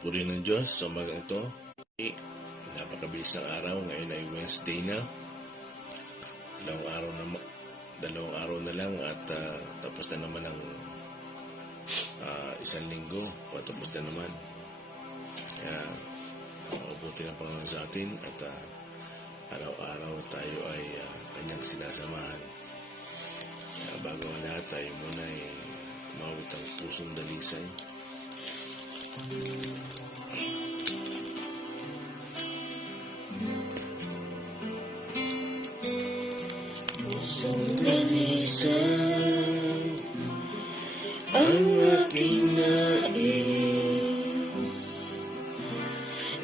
Puri ng Diyos sa umagang ito. Napakabilis ng araw. Ngayon ay Wednesday na. Dalawang araw na lang at tapos na naman ang isang linggo. Patapos na naman. Kaya mabuti ng Panginoon sa atin at araw-araw tayo ay kanyang sinasamahan. Kaya bago ang lahat tayo muna ay umawit ang pusong dalisay. Pusong dalisay ang aking nais,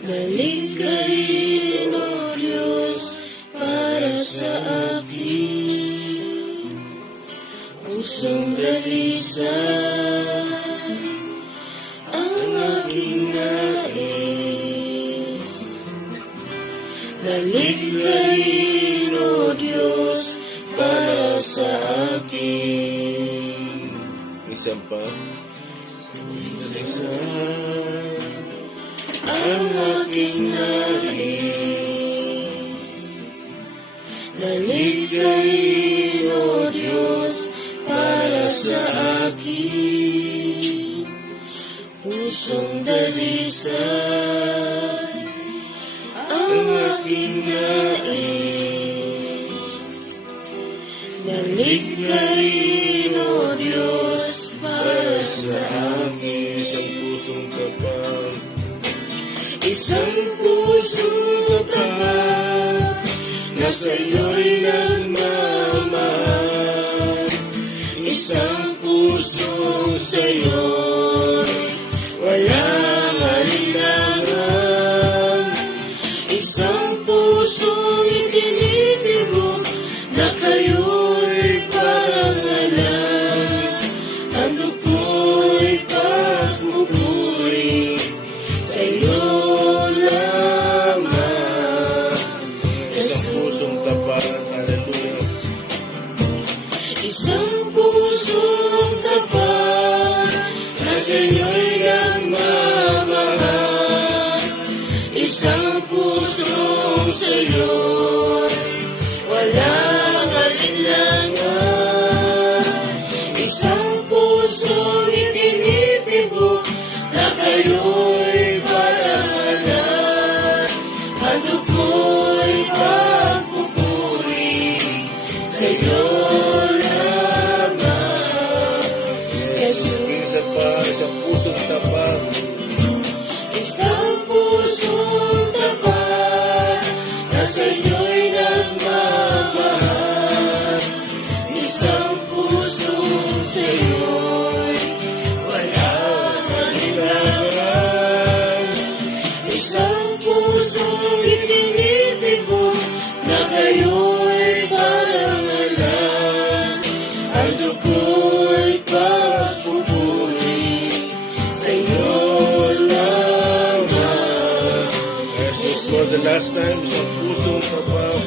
naligtayin, O Diyos, para sa akin. Pusong dalisay ang aking nais, naligtayin, O Diyos, para sa akin. Isang pa. Ang aking nais, naligtayin, O Diyos, para sa akin. Pusong dalisay ang aking nais, naligtayin, O Diyos, para sa akin. Isang pusong kapal. Isang pusong kapal na sa'yo'y nagmamahal. Isang pusong sa'yo'y walang alinlangan. Isang pusong itinitibok na kayo'y parang alam. Ang ko'y pagpupuri sa'yo lamang. Isang pusong tapat. Hallelujah. Isang pusong tapat na sa'yo'y nagmamahal. Isang pusong sa'yo'y walang alinlangan. Isang pusong itinitibok na kayo'y parang alam. Hando ko'y pagpupuri sa'yo lamang, Jesus. Isang pa. Isang pusong tapat. Isang pusong tapat na sa'yo'y nagmamahal. Isang pusong sa'yo'y walang alinlangan. Isang pusong itinitibok na kayo'y parang alam. Ang dugo'y pagpupuri sa'yo lamang. Jesus, for the last time, isang pusong tapat.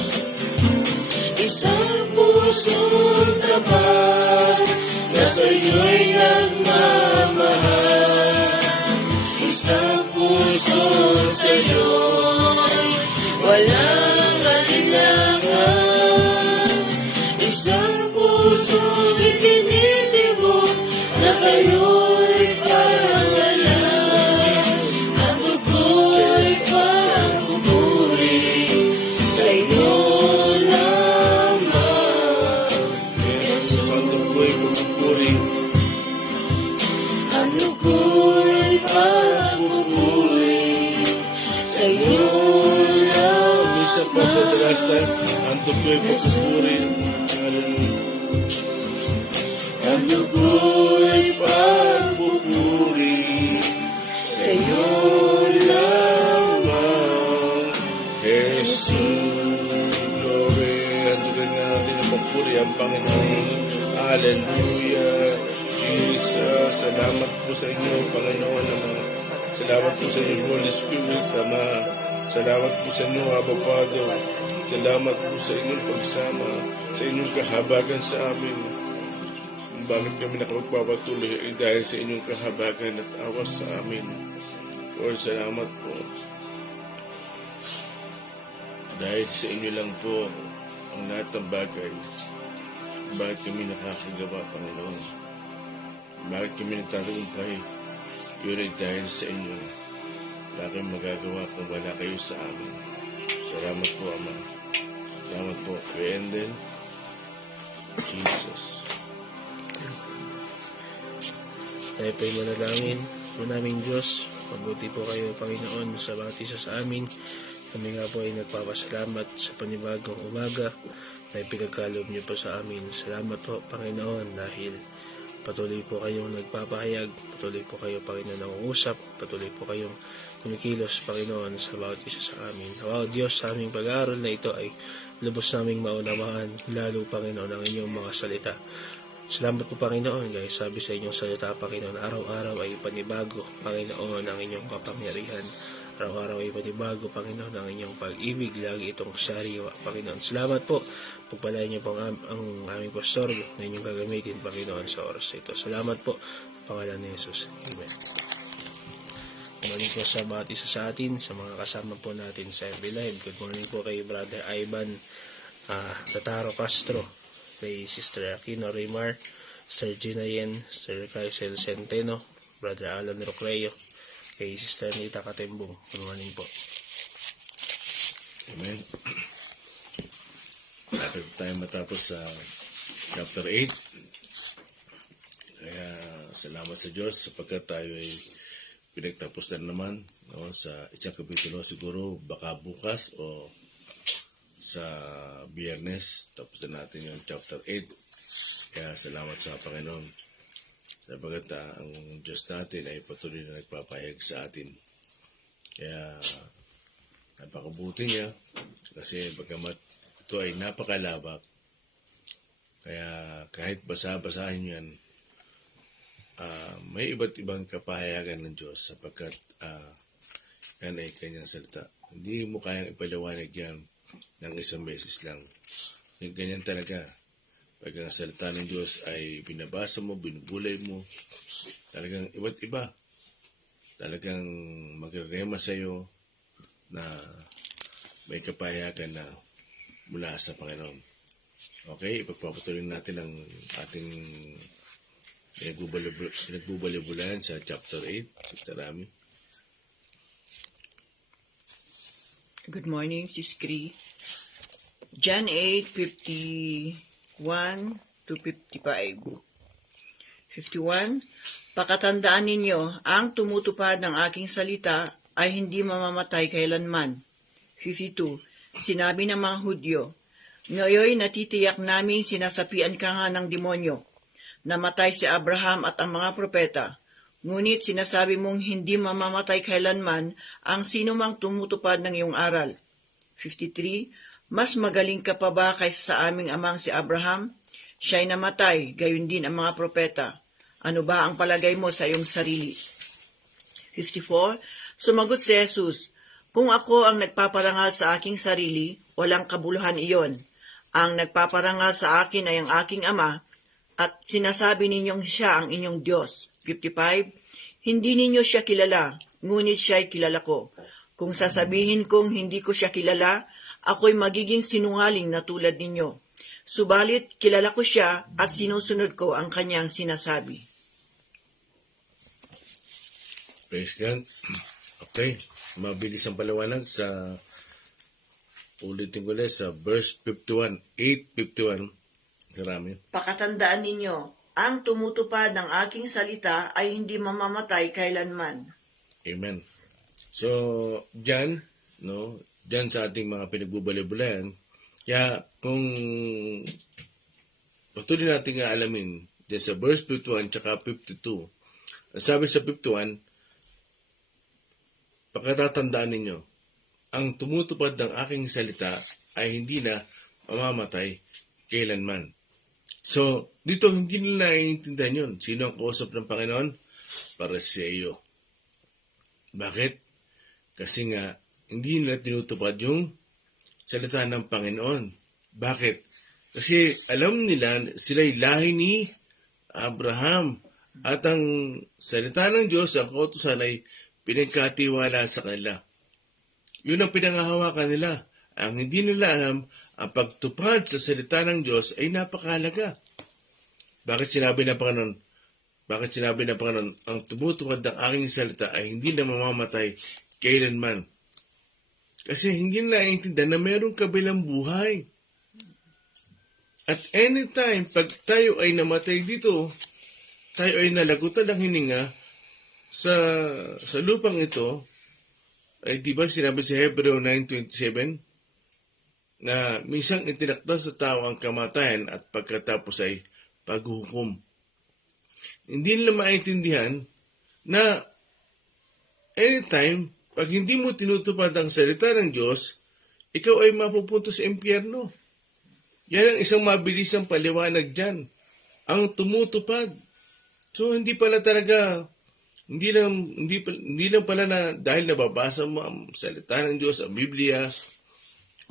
Isang pusong tapat na sa'yo'y nagmamahal. Isang pusong sa'yo'y walang alinlangan. Isang pusong itinitibok na kayo'y parang alam. Ang dugo'y pagpupuri sa'yo lamang, Jesus. Ang dugo'y pagpupuri. Ang dugo'y pagpupuri sa'yo Isa pa for the last lamang. time. Ang dugo'y pagpupuri. Hallelujah. Ang dugo'y pagpupuri sa'yo lamang, Jesus. Glory. Handugan nga natin ang pagpuri ang Panginoon. Hallelujah. Jesus. Salamat po sa inyo, Panginoon. Salamat po sa inyo, Holy Spirit, Ama. Salamat po sa inyo, Abba Father. Salamat po sa inyong pagsama, sa inyong kahabagan sa amin. Bakit kami nakapagpapatuloy ay dahil sa inyong kahabagan at awas sa amin. Lord, salamat po. Dahil sa inyo lang po ang lahat ng bagay. Bakit kami nakakagawa, Panginoon? Bakit kami nagtatagumpay? Yun ay dahil sa inyo. Wala kayong magagawa kung wala kayo sa amin. Salamat po, Ama. Salamat po, and then, Jesus. Tayo po'y manalangin. Po namin Diyos, mabuti po kayo, Panginoon, sa bawat isa sa amin. Kami nga po ay nagpapasalamat sa panibagong umaga na ipinagkaloob niyo po sa amin. Salamat po, Panginoon, dahil patuloy po kayong nagpapahayag, patuloy po kayo, Panginoon, nangungusap, patuloy po kayong kumikilos, Panginoon, sa bawat isa sa amin. Wow, Diyos, sa aming pag-aaral na ito ay lubos naming maunawaan, lalo, Panginoon, ang inyong mga salita. Salamat po, Panginoon, guys. Sabi sa inyong salita, Panginoon, araw-araw ay panibago, Panginoon, ang inyong kapangyarihan. Araw-araw ay panibago, Panginoon, ang inyong pag-ibig. Lagi itong sariwa, Panginoon. Salamat po. Pagpalain niyo po ang aming pastor na inyong gagamitin, Panginoon, sa oras ito. Salamat po. Pangalan ni Jesus. Amen. Good morning po sa bawat isa sa atin, sa mga kasama po natin sa FB Live. Good morning po kay Brother Ivan Tataro Castro, kay Sister Aquino Rimar, Sister Gina Yen, Sister Kaisel Centeno, Brother Alan Rocreo, kay Sister Nita Katembong. Good morning po. Amen. Dapat tayo matapos sa chapter 8. Kaya salamat sa Diyos sapagkat tayo ay pinagtapos na naman, no, sa isang kapitulo. Siguro baka bukas o sa Biyernes tapos na natin yung chapter 8. Kaya salamat sa Panginoon sapagkat ang Diyos natin ay patuloy na nagpapahayag sa atin. Kaya napakabuti niya kasi bagamat ito ay napakalabak, kaya kahit basa-basahin yan, may iba't ibang kapahayagan ng Diyos sapagkat yan ay kanyang salita. Hindi mo kayang ipaliwanag yan ng isang beses lang. Yung ganyan talaga. Pag ang salita ng Diyos ay binabasa mo, binubulay mo, talagang iba't iba. Talagang magrerema sa'yo na may kapahayagan na mula sa Panginoon. Okay, ipagpapatuloy natin ang ating pinagbubalibulan sa chapter 8. Sister Rami. Good morning, Sis Cree. John 8:51 to 55. 51. Pakatandaan ninyo, ang tumutupad ng aking salita ay hindi mamamatay kailanman. 52. Sinabi ng mga Hudyo, ngayon natitiyak naming sinasapian ka nga ng demonyo. Namatay si Abraham at ang mga propeta. Ngunit sinasabi mong hindi mamamatay kailanman ang sinumang tumutupad ng iyong aral. 53. Mas magaling ka pa ba kaysa sa aming amang si Abraham? Siya'y namatay, gayon din ang mga propeta. Ano ba ang palagay mo sa iyong sarili? 54. Sumagot si Jesus, kung ako ang nagpaparangal sa aking sarili, walang kabuluhan iyon. Ang nagpaparangal sa akin ay ang aking ama, at sinasabi ninyong siya ang inyong Diyos. 55. Hindi ninyo siya kilala, ngunit siya'y kilala ko. Kung sasabihin kong hindi ko siya kilala, ako'y magiging sinungaling na tulad ninyo. Subalit, kilala ko siya at sinusunod ko ang kanyang sinasabi. Praise God. Okay, mabilis ang paliwanag sa ulitin ko ulit sa verse 51, 8:51. Marami. Pakatandaan ninyo, ang tumutupad ng aking salita ay hindi mamamatay kailanman. Amen. So, dyan, no, dyan sa ating mga pinagbubali-bulayan, kaya kung patuloy natin nga alamin, dyan sa verse 51 tsaka 52, sabi sa 51, pagkatatandaan ninyo, ang tumutupad ng aking salita ay hindi na mamamatay kailanman. So, dito hindi nila naiintindihan yun. Sino ang kausap ng Panginoon? Para sa iyo. Bakit? Kasi nga, hindi nila tinutupad yung salita ng Panginoon. Bakit? Kasi alam nila sila'y lahi ni Abraham. At ang salita ng Diyos, ang kautusan ay pinagkatiwala sa kanila. Yun ang pinangahawakan nila. Ang hindi nila alam, ang pagtupad sa salita ng Diyos ay napakahalaga. Bakit sinabi ng Panginoon, ang tumutupad ng aking salita ay hindi na mamamatay kailanman. Kasi hindi nila naiintindihan na mayroong kabilang buhay. At anytime, pag tayo ay namatay dito, tayo ay nalagutan ng hininga sa lupang ito, ay di ba sinabi sa Hebreo 9:27 na minsan itinakda sa tao ang kamatayan at pagkatapos ay paghuhukom. Hindi nila maintindihan na anytime, pag hindi mo tinutupad ang salita ng Diyos, ikaw ay mapupunta sa impyerno. Yan ang isang mabilisang paliwanag dyan. Ang tumutupad. So hindi pala talaga, hindi lang pala na dahil nababasa mo ang salita ng Diyos, ang Biblia,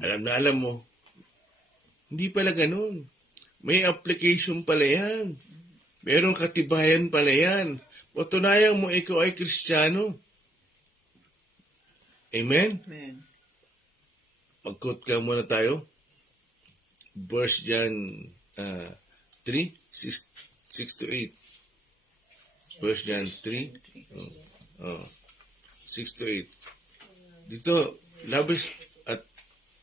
alam mo. Hindi pala ganun. May application pala yan. Mayroong katibayan pala yan. Patunayan mo ikaw ay Kristiyano. Amen? Amen. Mag-quote ka muna tayo. Verse John 3, 6-8. Verse John 3, 6-8. Dito, labis at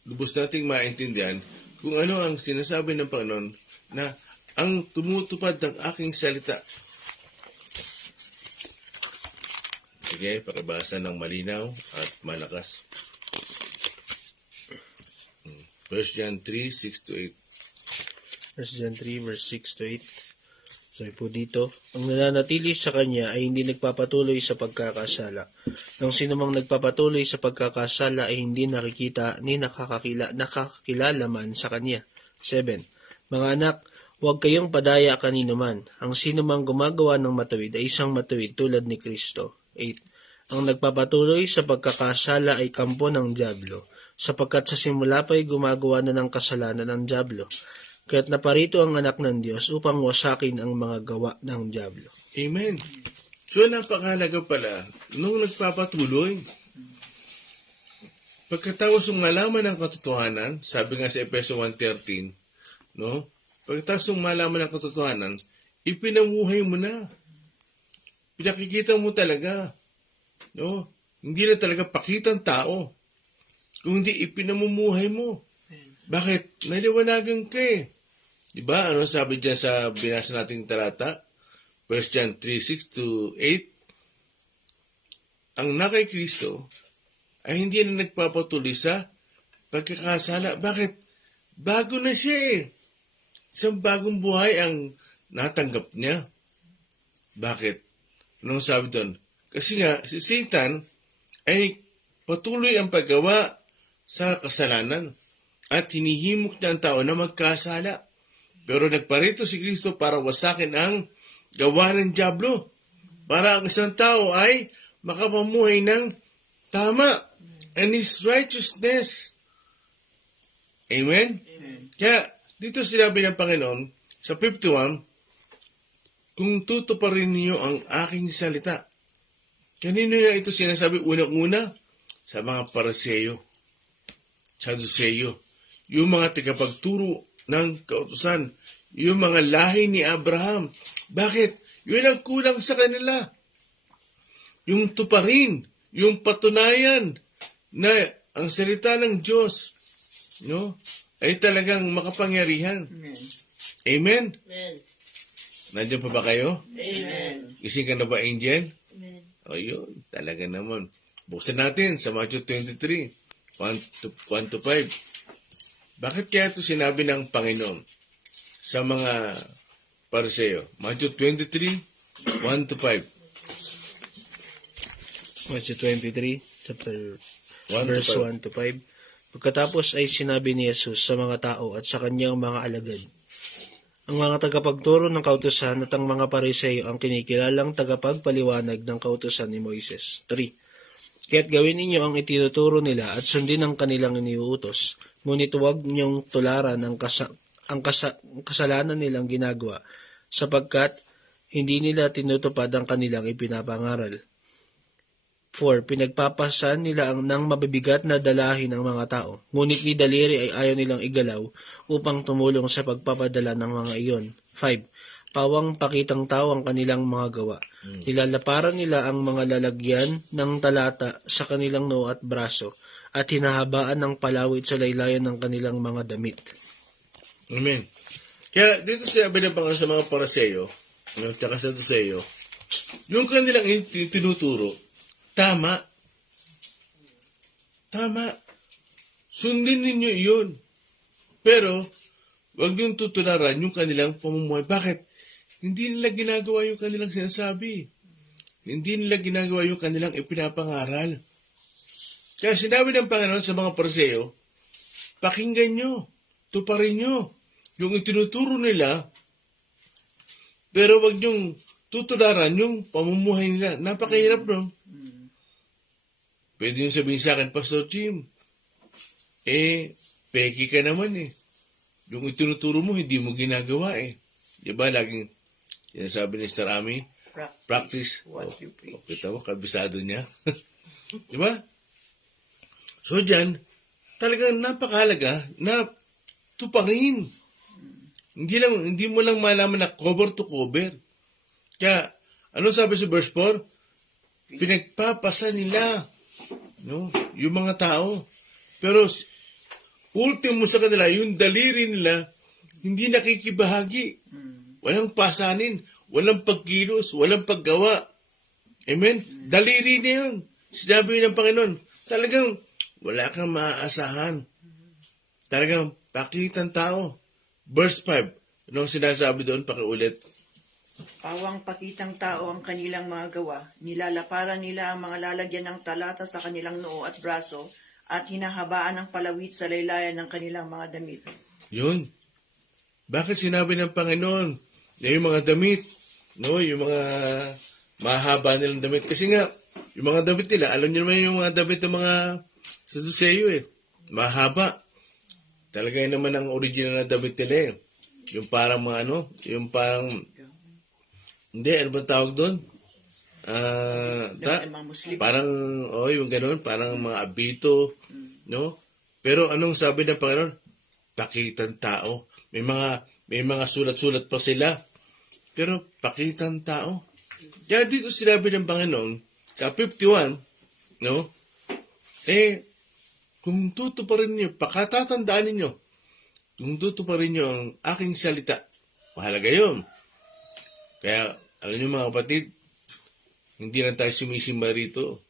lubos nating maintindihan kung ano ang sinasabi ng Panginoon na ang tumutupad ng aking salita. Sige, pakibasa ng malinaw at malakas. 1 John 3, 6-8. 1 John 3, verse 6-8. Sabi po dito, ang nananatili sa kanya ay hindi nagpapatuloy sa pagkakasala. Ang sinumang nagpapatuloy sa pagkakasala ay hindi nakikita ni nakakakilala man sa kanya. 7. Mga anak, huwag kayong padaya kanino man. Ang sinumang gumagawa ng matuwid ay isang matuwid tulad ni Kristo. 8. Ang nagpapatuloy sa pagkakasala ay kampo ng dyablo, sapagkat sa simula pa'y gumagawa na ng kasalanan ng dyablo. Kaya't naparito ang anak ng Diyos upang wasakin ang mga gawa ng dyablo. Amen. So napakahalaga pala nung nagpapatuloy. Pagkatapos ng malaman ng katotohanan, sabi nga sa Efeso 1:13, no? Pagkatapos ng malaman ng katotohanan, ipinamuhay mo na. Pinakikita mo talaga. No? Hindi na talaga pakitang tao. Kung hindi, ipinamumuhay mo. Bakit? Naliwanagan ka eh. Diba? Ano sabi dyan sa binasa nating talata? 1 John 3:6-8. Ang nakay Kristo ay hindi na nagpapatuloy sa pagkakasala. Bakit? Bago na siya eh. Isang bagong buhay ang natanggap niya. Bakit? Anong sabi doon? Kasi nga, si Satan ay patuloy ang paggawa sa kasalanan at hinihimok niya ang tao na magkasala. Pero nagparito si Kristo para wasakin ang gawa ng dyablo. Para ang isang tao ay makapamuhay ng tama and His righteousness. Amen? Kaya dito sinabi ng Panginoon sa 51, kung tutuparin niyo ang aking salita. Kanino nga ito sinasabi? Unang-una sa mga Pariseo, Saduceo, yung mga tagapagturo ng kautusan, yung mga lahi ni Abraham. Bakit? Yun ang kulang sa kanila. Yung tuparin, yung patunayan na ang salita ng Diyos, no, ay talagang makapangyarihan. Amen? Amen. Nandiyan pa ba kayo? Amen. Gising ka na ba, Angel? Amen. O yun, talaga naman. Buksan natin sa Matthew 23, 1-5. Bakit kaya ito sinabi ng Panginoon sa mga Pariseo? Matthew 23, 1-5. Matthew 23, chapter 1 to verse 5. 1-5. Pagkatapos ay sinabi ni Jesus sa mga tao at sa kanyang mga alagad, ang mga tagapagturo ng kautusan at ang mga Pariseo ang kinikilalang tagapagpaliwanag ng kautusan ni Moises. 3. Kaya't gawin ninyo ang itinuturo nila at sundin ang kanilang iniuutos, ngunit huwag niyong tularan ang kasalanan nilang ginagawa, sapagkat hindi nila tinutupad ang kanilang ipinapangaral. 4. Pinagpapasan nila ng mabibigat na dalahin ng mga tao, ngunit ni daliri ay ayaw nilang igalaw upang tumulong sa pagpapadala ng mga iyon. 5. Pawang pakitang tao ang kanilang mga gawa. Nilalaparan nila ang mga lalagyan ng talata sa kanilang noo at braso at hinahabaan ng palawit sa laylayan ng kanilang mga damit. Amen. Kaya dito sinabi ng Panginoon sa mga Paraseyo, at saka sa Saduseyo, yung kanilang tinuturo, tama. Tama. Sundin ninyo iyon. Pero, huwag niyong tutularan yung kanilang pamumuhay. Bakit? Hindi nila ginagawa yung kanilang sinasabi. Hindi nila ginagawa yung kanilang ipinapangaral. Kaya sinabi ng Panginoon sa mga Paraseyo, pakinggan nyo, tuparin nyo yung itinuturo nila, pero wag niyong tutularan yung pamumuhay nila. Napakahirap, no? Pwede nyo sabihin sa akin, Pastor Jim, peki ka naman eh. Yung itinuturo mo, hindi mo ginagawa eh. Diba, laging sinasabi ni Star Ami, practice what you preach. Kita mo, kabisado niya. Diba? So dyan, talagang napakahalaga na tuparin. Hindi mo lang malaman na cover to cover. Kaya, ano sabi sa verse 4? Pinagpapasa nila, no, yung mga tao. Pero, ultimo sa kanila, yung daliri nila, hindi nakikibahagi. Walang pasanin, walang pagkilos, walang paggawa. Amen? Daliri na yun. Sinabi ng Panginoon, talagang wala kang maaasahan. Talagang pakitang tao. Verse 5. Anong sinasabi doon? Pakiulit. Pawang pakitang tao ang kanilang mga gawa, nilalaparan nila ang mga lalagyan ng talata sa kanilang noo at braso, at hinahabaan ng palawit sa laylayan ng kanilang mga damit. Yun. Bakit sinabi ng Panginoon na yung mga damit, no, yung mga mahaba nilang damit? Kasi nga, yung mga damit nila, alam niyo naman yung mga damit ng mga Saduseyo eh. Mahaba. Talaga yun naman ang original na damit nila eh. Yung parang mga ano, yung parang, hindi, ano ba tawag doon? Parang, yung ganun, parang mga abito, no? Pero anong sabi ng Panginoon? Pakitang tao. May mga sulat-sulat pa sila. Pero pakitang tao. Kaya dito sinabi ng Panginoon, sa 51, no? Kung tutuparin niyo, pakatatandaan ninyo, kung tutuparin niyo ang aking salita, mahalaga yun. Kaya, alam niyo mga kapatid, hindi lang tayo sumisimba rito.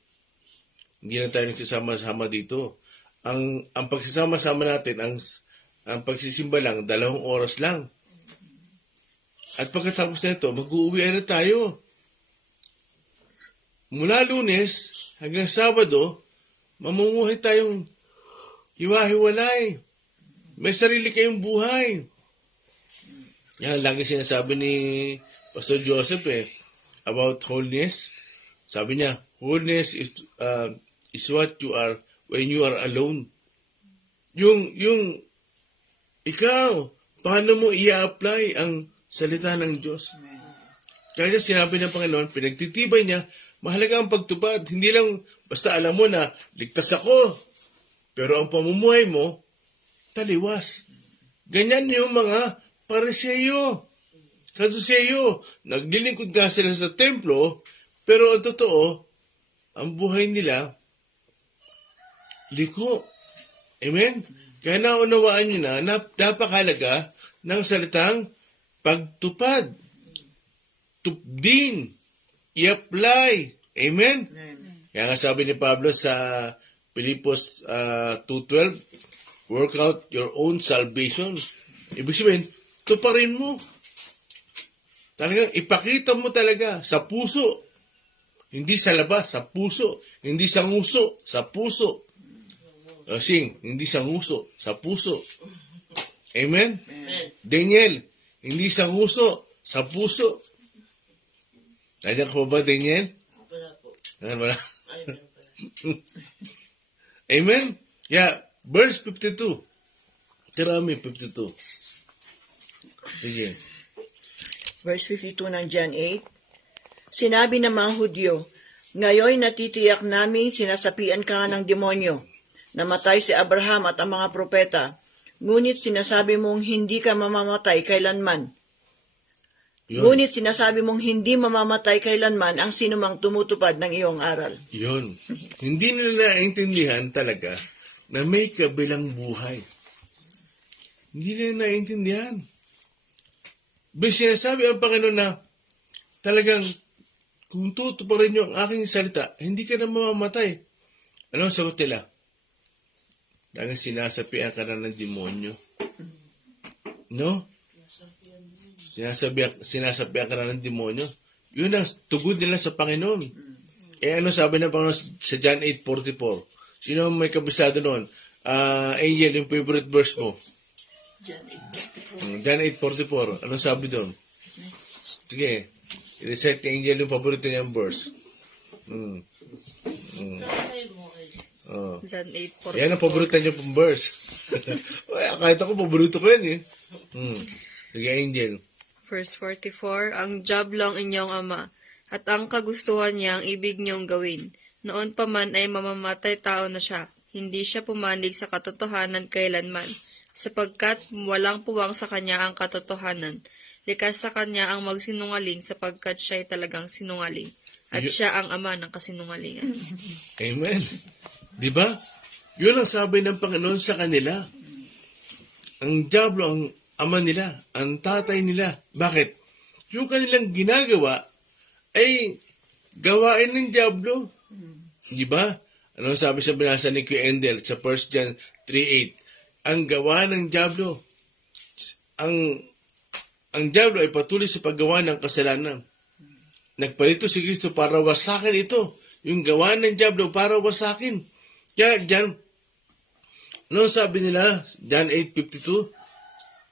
Hindi lang tayo nagsasama-sama dito. Ang pagsasama-sama natin, ang pagsisimba lang, 2 oras lang. At pagkatapos na ito, mag-uuwi na tayo. Mula Lunes hanggang Sabado, mamumuhay tayong hiwa-hiwalay. May sarili kayong buhay. Yan, lagi sinasabi ni Pastor Joseph about holiness. Sabi niya, holiness is what you are when you are alone. Yung ikaw, paano mo i-apply ang salita ng Diyos? Kaya sinabi ng Panginoon, pinagtitibay niya, mahalaga ang pagtupad. Hindi lang basta alam mo na ligtas ako, pero ang pamumuhay mo, taliwas. Ganyan yung mga Paraseyo, Saduseyo. Naglilingkod nga sila sa templo, pero ang totoo, ang buhay nila, liko. Amen? Kaya naunawaan nyo na napakahalaga ng salitang pagtupad. Tupdin. I-apply. Amen? Kaya nga sabi ni Pablo sa Pilipos 2:12, work out your own salvation. Ibig sabihin, tuparin mo. Talagang ipakita mo talaga sa puso. Hindi sa labas, sa puso. Hindi sa nguso, sa puso. Hindi sa nguso, sa puso. Amen? Daniel, hindi sa nguso, sa puso. Nandiyan ka pa ba, Daniel? Wala. Amen? Yeah, verse 52. Karami, 52. Sige. Verse 52 ng John 8. Sinabi ng mga Hudyo, Ngayon natitiyak naming sinasapian ka ng demonyo. Namatay si Abraham at ang mga propeta, ngunit sinasabi mong hindi ka mamamatay kailanman. Yun. Ngunit sinasabi mong hindi mamamatay kailanman ang sinumang tumutupad ng iyong aral. Yun. Hindi nila naintindihan talaga na may kabilang buhay. Hindi nila naintindihan. Sinasabi ang Panginoon na talagang kung tutuparin niyo ang aking salita, hindi ka na mamamatay. Ano ang sagot nila? Talagang sinasapian ka na ng demonyo. No? Sinasabihan ka na ng demonyo. Yun ang tugod nila sa Panginoon. Ano sabi ng Panginoon sa John 8:44? Sino may kabisado noon? Angel, yung favorite verse mo. John 8:44. Anong sabi doon? Sige. I-recite ni Angel yung paborito niyang verse. John 8:44. Yan ang paborito niya pong verse. Kahit ako, paborito ko yan Sige, Angel. Verse 44, ang Diablo ang inyong ama, at ang kagustuhan niya ang ibig niyong gawin. Noon pa man ay mamamatay tao na siya, hindi siya pumanig sa katotohanan kailanman, sapagkat walang puwang sa kanya ang katotohanan. Likas sa kanya ang magsinungaling sapagkat siya ay talagang sinungaling, at siya ang ama ng kasinungalingan. Amen. Di ba? Yun ang sabi ng Panginoon sa kanila. Ang Diablo ang ama nila, ang tatay nila. Bakit? Yung kanilang ginagawa ay gawain ng Diablo. Di ba? Ano sabi sa binasa ni Kuya Endel sa 1 John 3:8? Ang gawa ng Diablo. Ang Diablo ay patuloy sa paggawa ng kasalanan. Nagparito si Kristo para wasakin ito. Yung gawa ng Diablo para wasakin. Kaya dyan, ano sabi nila? John 8:52.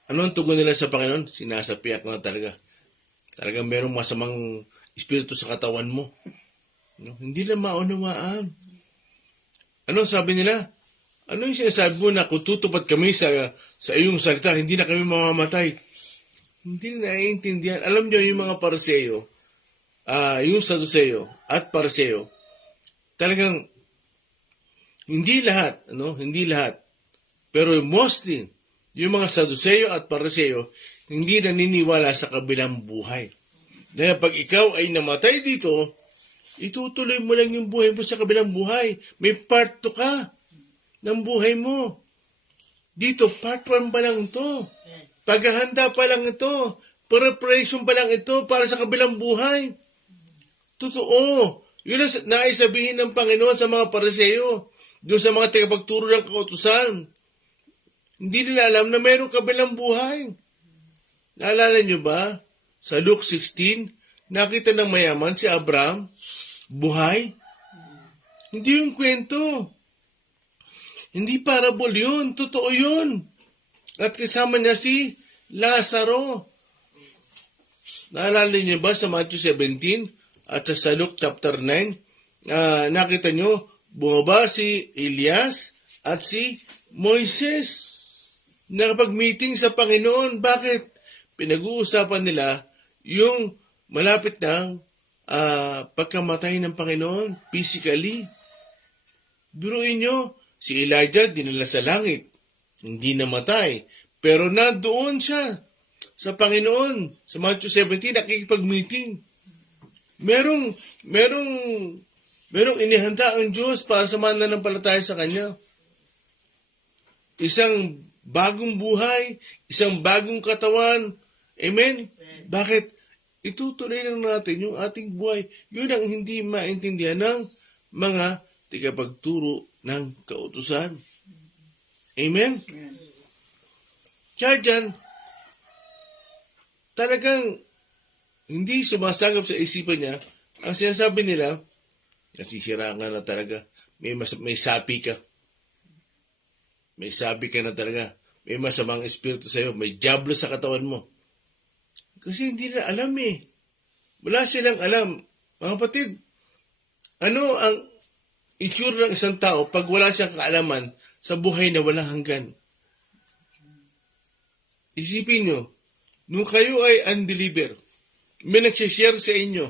Ano ang tugon nila sa Panginoon? Sinasapiak na talaga. Talagang merong masamang espiritu sa katawan mo. No? Hindi na maunawaan. Ano sabi nila? Ano yung sinasabi mo na kung tutupad kami sa iyong salita, hindi na kami mamamatay? Hindi na naiintindihan. Alam nyo yung mga Pariseo, yung Saduseo at Pariseo, talagang hindi lahat, hindi lahat. Pero mostly, yung mga Saduseo at Pariseo, hindi naniniwala sa kabilang buhay. Dahil pag ikaw ay namatay dito, itutuloy mo lang yung buhay mo sa kabilang buhay. May part 2 ka ng buhay mo. Dito, part 1 pa lang ito. Paghahanda pa lang ito. Preparation pa lang ito para sa kabilang buhay. Totoo. Yun ang naisabihin ng Panginoon sa mga Pariseo, doon sa mga tagapagturo ng kautusan. Hindi nila alam na mayroong kabilang buhay. Naalala nyo ba? Sa Luke 16, nakita ng mayaman si Abraham, buhay. Hindi yung kwento. Hindi parable yun. Totoo yun. At kasama niya si Lazaro. Naalala niyo ba sa Matthew 17 at sa Luke chapter 9, nakita nyo, bumaba si Elias at si Moises. Nakapag-meeting sa Panginoon. Bakit? Pinag-uusapan nila yung malapit ng pagkamatay ng Panginoon physically. Biruin nyo, si Elijah dinala sa langit. Hindi namatay. Pero nandoon siya sa Panginoon. Sa Matthew 17, nakikipag-meeting. Merong inihanda ang Diyos para sa mananampalataya sa Kanya. Isang bagong buhay, isang bagong katawan. Amen? Bakit? Itutuloy lang natin yung ating buhay. Yun ang hindi maintindihan ng mga tagapagturo ng kautusan. Amen? Kaya dyan, talagang hindi sumasagap sa isipan niya. Ang sinasabi nila, nasisira ka na talaga. May sapi ka. May sabi ka na talaga. May masamang espiritu sa iyo. May diablo sa katawan mo. Kasi hindi na alam Wala silang alam. Mga kapatid, ano ang itsura ng isang tao pag wala siyang kaalaman sa buhay na walang hanggan? Isipin nyo, nung kayo ay unbeliever, may nagsishare sa inyo.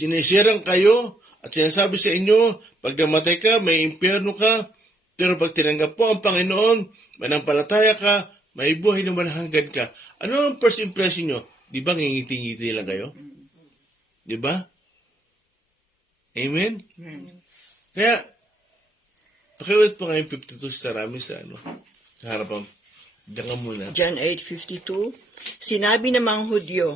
Sinisirang kayo at sinasabi sa inyo, pag namatay ka, may impyerno ka, pero pag tinanggap po ang Panginoon, manampalataya ka, may buhay na malahanggan ka. Ano ang first impression nyo? Di ba ngingiti-ngiti lang kayo? Di ba? Amen? Kaya, pakiulit po ngayon 52 sa rami sa harapan. Diyan ka muna. John 8:52, sinabi ng mga Hudyo,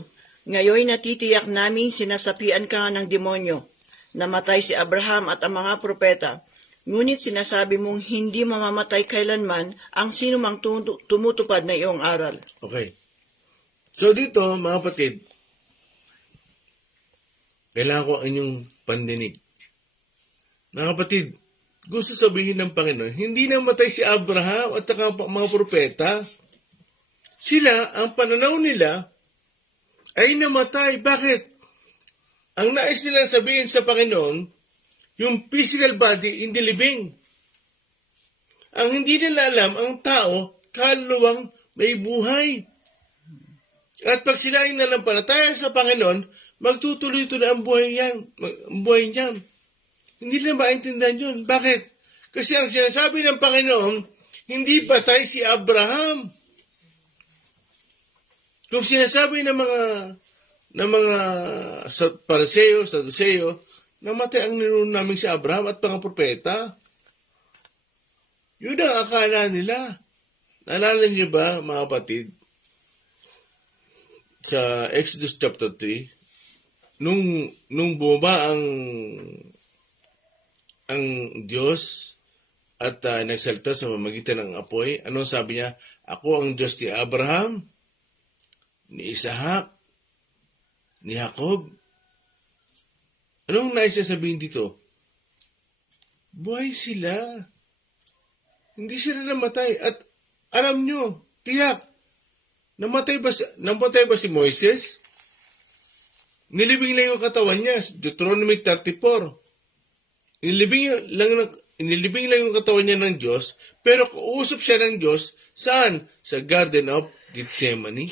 ngayon natitiyak namin sinasapian ka ng demonyo. Namatay si Abraham at ang mga propeta. Ngunit sinasabi mong hindi mamamatay kailanman ang sinumang tumutupad na iyong aral. Okay. So dito, mga kapatid, kailangan ko ang inyong pandinig. Mga kapatid, gusto sabihin ng Panginoon, hindi namatay si Abraham at ang mga propeta. Sila, ang pananaw nila, ay namatay. Bakit? Ang nais nila sabihin sa Panginoon, yung physical body, hindi living. Ang hindi nila alam, ang tao, kaluluwang may buhay. At pag sila ay nanampalataya sa Panginoon, magtutuloy-tuloy ang buhay niyan. Hindi nila maintindihan yun. Bakit? Kasi ang sinasabi ng Panginoon, hindi patay si Abraham. Kung sinasabi ng mga Pariseo, Saduceo, namatay ang ninuno namin si Abraham at mga propeta. Yun ang akala nila. Naalala niyo ba, mga kapatid, sa Exodus chapter 3, nung bumaba ang Diyos at nagsalita sa pamamagitan ng apoy, anong sabi niya? Ako ang Diyos ni Abraham, ni Isaac, ni Jacob. Anong nais niya sabihin dito? Buhay sila. Hindi sila namatay. At alam nyo, tiyak, namatay ba si Moises? Nilibing lang yung katawan niya. Deuteronomy 34. Inilibing lang yung katawan niya ng Diyos, pero kausap siya ng Diyos, saan? Sa Garden of Gethsemane.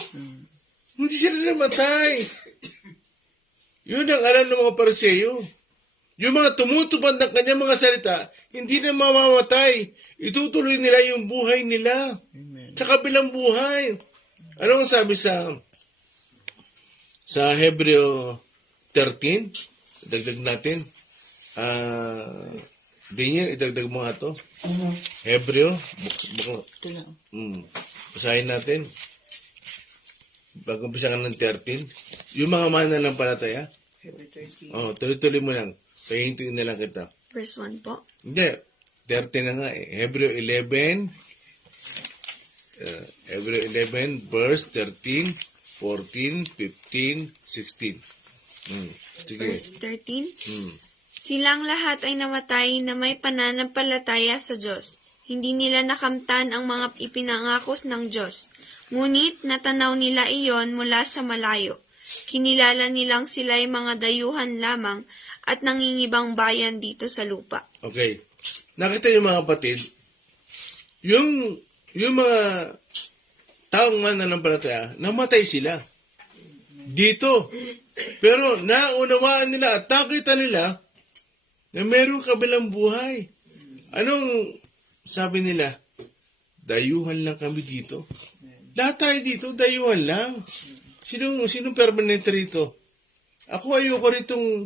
Hindi sila namatay. Yun ang alam ng mga Pariseo. Yung mga tumutupad ng kanyang mga salita, hindi na mamamatay. Itutuloy nila yung buhay nila. Amen. Sa kabilang buhay. Ano ang sabi sa Hebreo 13? Dagdag natin. Daniel, idagdag mo nga ito. Hebreo. Ito na. Basahin natin. Pag-umpisa ka ng 13. Yung mga mananampalataya. Hebrew 13. Tuloy-tuloy mo lang. Pahintuin na lang kita. Verse 1 po. Hindi. 13 na nga eh. Hebreo 11. Hebreo 11, verse 13, 14, 15, 16. Sige. Verse 13. Silang lahat ay namatay na may pananampalataya sa Diyos. Hindi nila nakamtan ang mga ipinangakos ng Diyos. Ngunit natanaw nila iyon mula sa malayo. Kinilala nilang sila'y mga dayuhan lamang at nangingibang bayan dito sa lupa. Okay. Nakita niyo mga kapatid, yung mga taong mananampalataya, namatay sila. Dito. Pero naunawaan nila at nakita nila na meron kabilang buhay. Anong sabi nila? Dayuhan lang kami dito. Lahat tayo dito, dayuhan lang. Sinong permanente rito? Ako ayoko ritong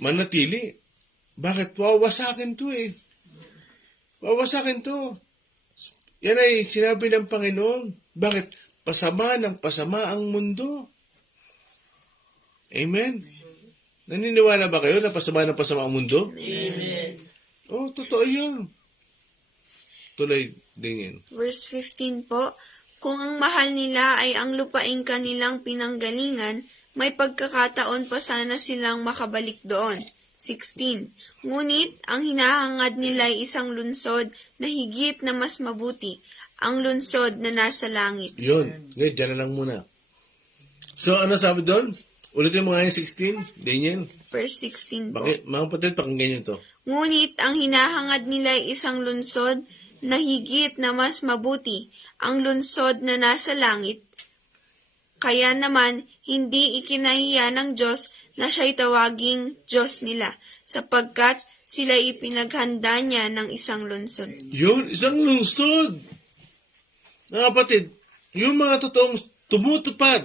manatili. Bakit? Wawasakin to eh. Wawasakin to. Yan ay sinabi ng Panginoon. Bakit? Pasama ng pasama ang mundo. Amen? Naniniwala ba kayo na pasama ng pasama ang mundo? Amen. Totoo yun. Tuloy din yan. Verse 15 po, kung ang mahal nila ay ang lupaing kanilang pinanggalingan, may pagkakataon pa sana silang makabalik doon. 16. Ngunit ang hinahangad nila ay isang lunsod na higit na mas mabuti, ang lunsod na nasa langit. Yun. Ngayon, dyan na lang muna. So, ano sabi doon? Ulitin mo nga yung 16, Daniel. Verse 16 po. Bakit? Mga kapatid, pakinggan nyo to. Ngunit ang hinahangad nila ay isang lunsod na higit na mas mabuti, ang lunsod na nasa langit. Kaya naman, hindi ikinahiya ng Diyos na siya'y tawaging Diyos nila, sapagkat sila ipinaghanda niya ng isang lungsod. Yun, isang lungsod. Mga kapatid, yung mga totoong tumutupad,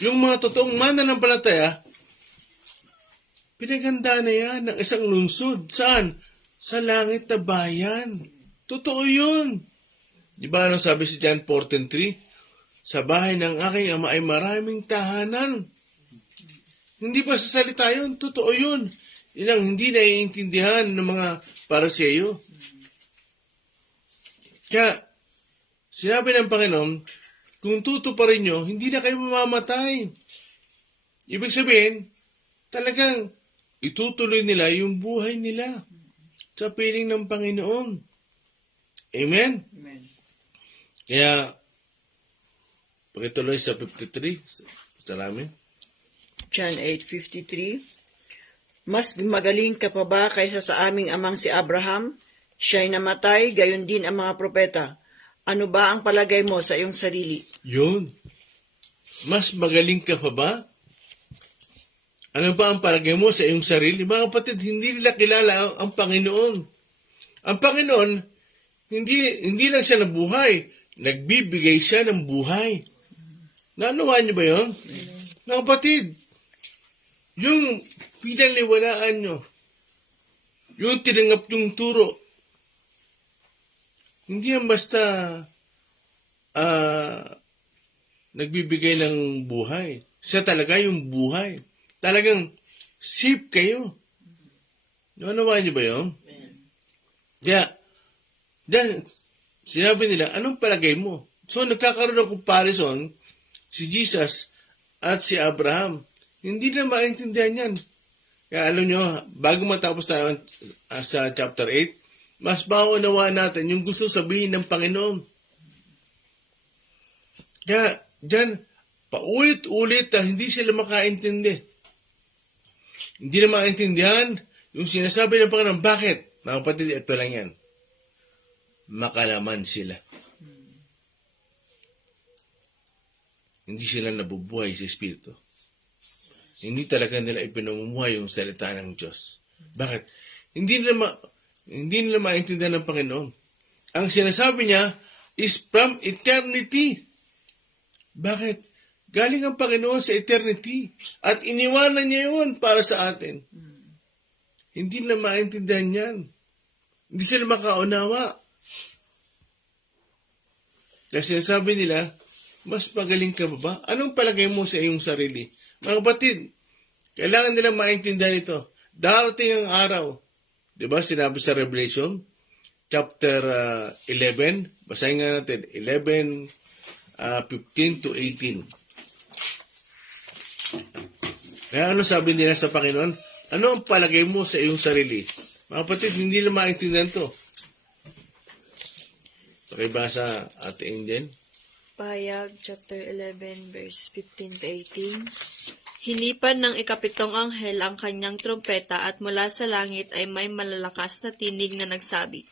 yung mga totoong mananampalataya, pinaghanda na yan ng isang lungsod. Saan? Sa langit na bayan. Totoo yun. Di ba ano sabi si John 14:3? Sa bahay ng aking ama ay maraming tahanan. Hindi ba sa salita yun? Totoo yun. Yun ang hindi naiintindihan ng mga Pariseo. Kaya, sinabi ng Panginoon, kung tutuparin nyo, hindi na kayo mamamatay. Ibig sabihin, talagang itutuloy nila yung buhay nila sa piling ng Panginoon. Amen? Amen. Kaya, pakituloy sa 53, sa namin. John 8:53. Mas magaling ka pa ba kaysa sa aming amang si Abraham? Siya'y namatay, gayon din ang mga propeta. Ano ba ang palagay mo sa iyong sarili? Yun. Mas magaling ka pa ba? Ano ba ang palagay mo sa iyong sarili? Mga kapatid, hindi nila kilala ang Panginoon. Ang Panginoon, hindi lang siya nabuhay. Nagbibigay siya ng buhay. Naunawaan niyo ba yun? Mga kapatid, yung pinaliwalaan nyo, yung tinanggap yung turo, hindi yan basta nagbibigay ng buhay. Siya talaga yung buhay. Talagang save kayo. Naunawaan niyo ba yun? Kaya, sinabi nila, anong palagay mo? So, nagkakaroon ng comparison si Jesus at si Abraham. Hindi na maintindihan yan. Kaya alam nyo, bago matapos tayo sa chapter 8, mas mauunawaan natin yung gusto sabihin ng Panginoon. Kaya dyan, paulit-ulit hindi sila makaintindi. Hindi na maintindihan yung sinasabi ng Panginoon. Bakit? Mga kapatid, ito lang yan. Makalaman sila. Hindi sila nabubuhay sa Espiritu. Hindi talaga nila ipinamumuhay yung salita ng Diyos. Bakit? Hindi nila maintindihan ng Panginoon. Ang sinasabi niya is from eternity. Bakit? Galing ang Panginoon sa eternity. At iniwanan niya yun para sa atin. Hindi nila maintindihan yan. Hindi sila makaunawa. Kasi sinasabi nila, mas magaling ka ba? Anong palagay mo sa iyong sarili? Mga kapatid, kailangan nila maintindihan ito. Darating ang araw. Diba sinabi sa Revelation, chapter 11, basahin nga natin, 11, 15 to 18. Kaya ano sabi nila sa Panginoon? Ano ang palagay mo sa iyong sarili? Mga kapatid, hindi nila maintindihan ito. Pakibasa Ate Angel. Pahayag, chapter 11, verse 15 to 18. Hinipan ng ikapitong anghel ang kanyang trompeta at mula sa langit ay may malalakas na tinig na nagsabi,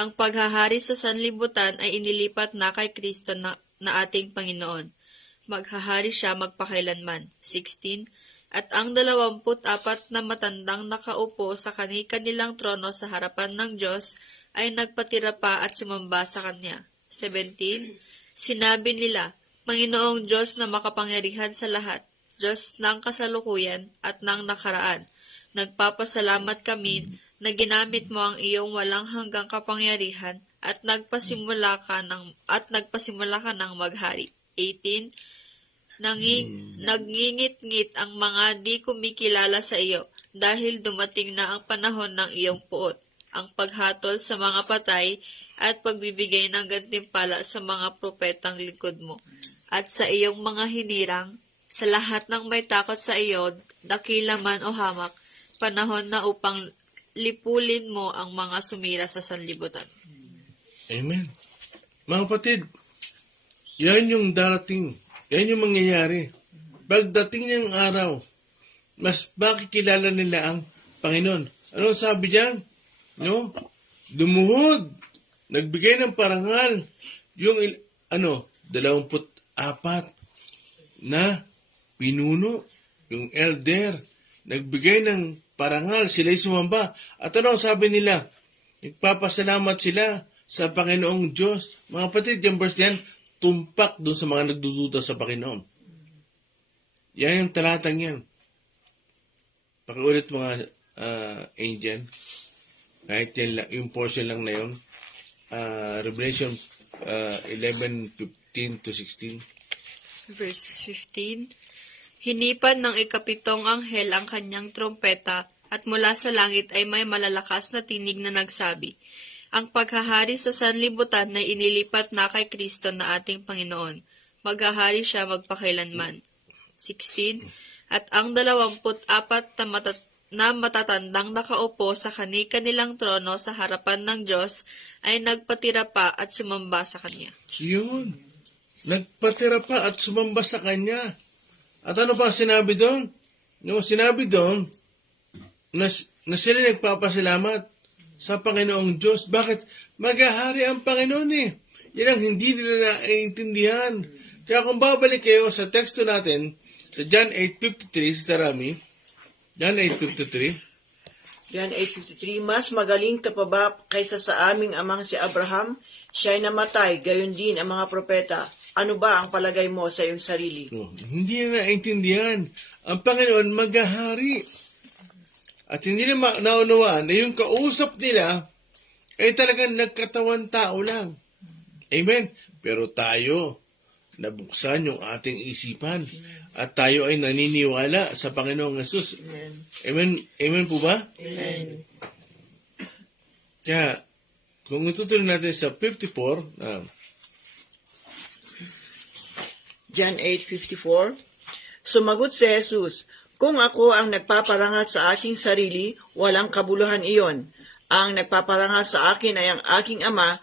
ang paghahari sa sanlibutan ay inilipat na kay Kristo na ating Panginoon. Maghahari siya magpakailanman. 16. At ang 24 na matandang nakaupo sa kanilang trono sa harapan ng Diyos ay nagpatira pa at sumamba sa Kanya. 17. Sinabi nila, Panginoong Diyos na makapangyarihan sa lahat, Diyos ng kasalukuyan at ng nakaraan, nagpapasalamat kami na ginamit mo ang iyong walang hanggang kapangyarihan at nagpasimula ka ng maghari. 18. Nangingit-ngit ang mga di kumikilala sa iyo dahil dumating na ang panahon ng iyong puot, ang paghatol sa mga patay at pagbibigay ng gantimpala sa mga propetang lingkod mo, at sa iyong mga hinirang, sa lahat ng may takot sa iyo, dakila man o hamak, panahon na upang lipulin mo ang mga sumira sa sanlibutan. Amen. Mga kapatid, yan yung darating. Yan yung mangyayari. Pagdating niyang araw, mas makikilala nila ang Panginoon. Ano sabi diyan? No? Lumuhod. Nagbigay ng parangal. Yung 24. na pinuno, yung elder, nagbigay ng parangal, sila'y sumamba. At ano ang sabi nila? Nagpapasalamat sila sa Panginoong Diyos. Mga kapatid, yung verse yan, tumpak doon sa mga nagdududa sa Panginoon. Yan yung talatang yan. Pakiulit mga angel. Kahit yan lang, yung portion lang na yun. Revelation 11:15 to 16. Verse 15. Hinipan ng ikapitong anghel ang kanyang trompeta at mula sa langit ay may malalakas na tinig na nagsabi, ang paghahari sa sanlibutan na inilipat na kay Kristo na ating Panginoon. Maghahari siya magpakailanman. 16. At ang 24 na matatandang nakaupo sa kani-kanilang trono sa harapan ng Diyos ay nagpatira pa at sumamba sa Kanya. Yun. Nagpatira pa at sumamba sa Kanya. At ano pa sinabi doon? Yung sinabi doon, na sila nagpapasalamat sa Panginoong Diyos. Bakit? Maghahari ang Panginoon eh. Yan ang hindi nila naiintindihan. Kaya kung babalik kayo sa teksto natin, sa John 8:53, si Tarami, John 8:53, John 8:53, mas magaling ka pa ba kaysa sa aming amang si Abraham? Siya'y namatay, gayon din ang mga propeta. Ano ba ang palagay mo sa iyong sarili? hindi na naintindihan. Ang Panginoon maghahari. At hindi na naunawaan na yung kausap nila ay talagang nagkatawan tao lang. Amen? Pero tayo, nabuksan yung ating isipan. At tayo ay naniniwala sa Panginoong Yesus. Amen? Amen po ba? Amen. Kaya, kung itutuloy natin sa 54, John 8:54, sumagot si Jesus, kung ako ang nagpaparangal sa aking sarili, walang kabuluhan iyon. Ang nagpaparangal sa akin ay ang aking Ama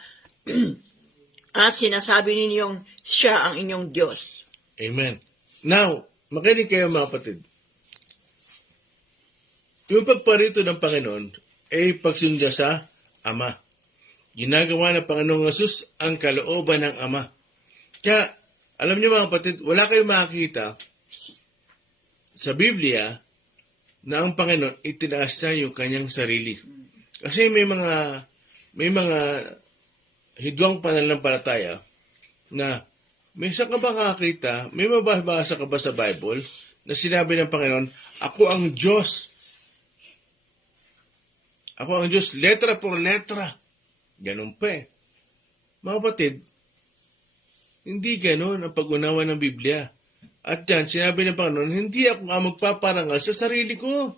at sinasabi ninyong siya ang inyong Diyos. Amen. Now, makinig kayo mga kapatid. Yung pagparito ng Panginoon ay pagsunda sa Ama. Ginagawa ng Panginoong Yesus ang kalooban ng Ama. Kaya, alam niyo mga kapatid, wala kayong makakita sa Biblia na ang Panginoon itinaas na yung kanyang sarili. Kasi may mga hidwang pananampalataya na may isa ka ba kakita, may mababasa ka ba sa Bible na sinabi ng Panginoon, ako ang Diyos. Ako ang Diyos, letra por letra. Ganun pa eh. Mga kapatid, hindi ganun ang pag-unawa ng Biblia. At yan, sinabi ng Panginoon, hindi ako nga magpaparangal sa sarili ko.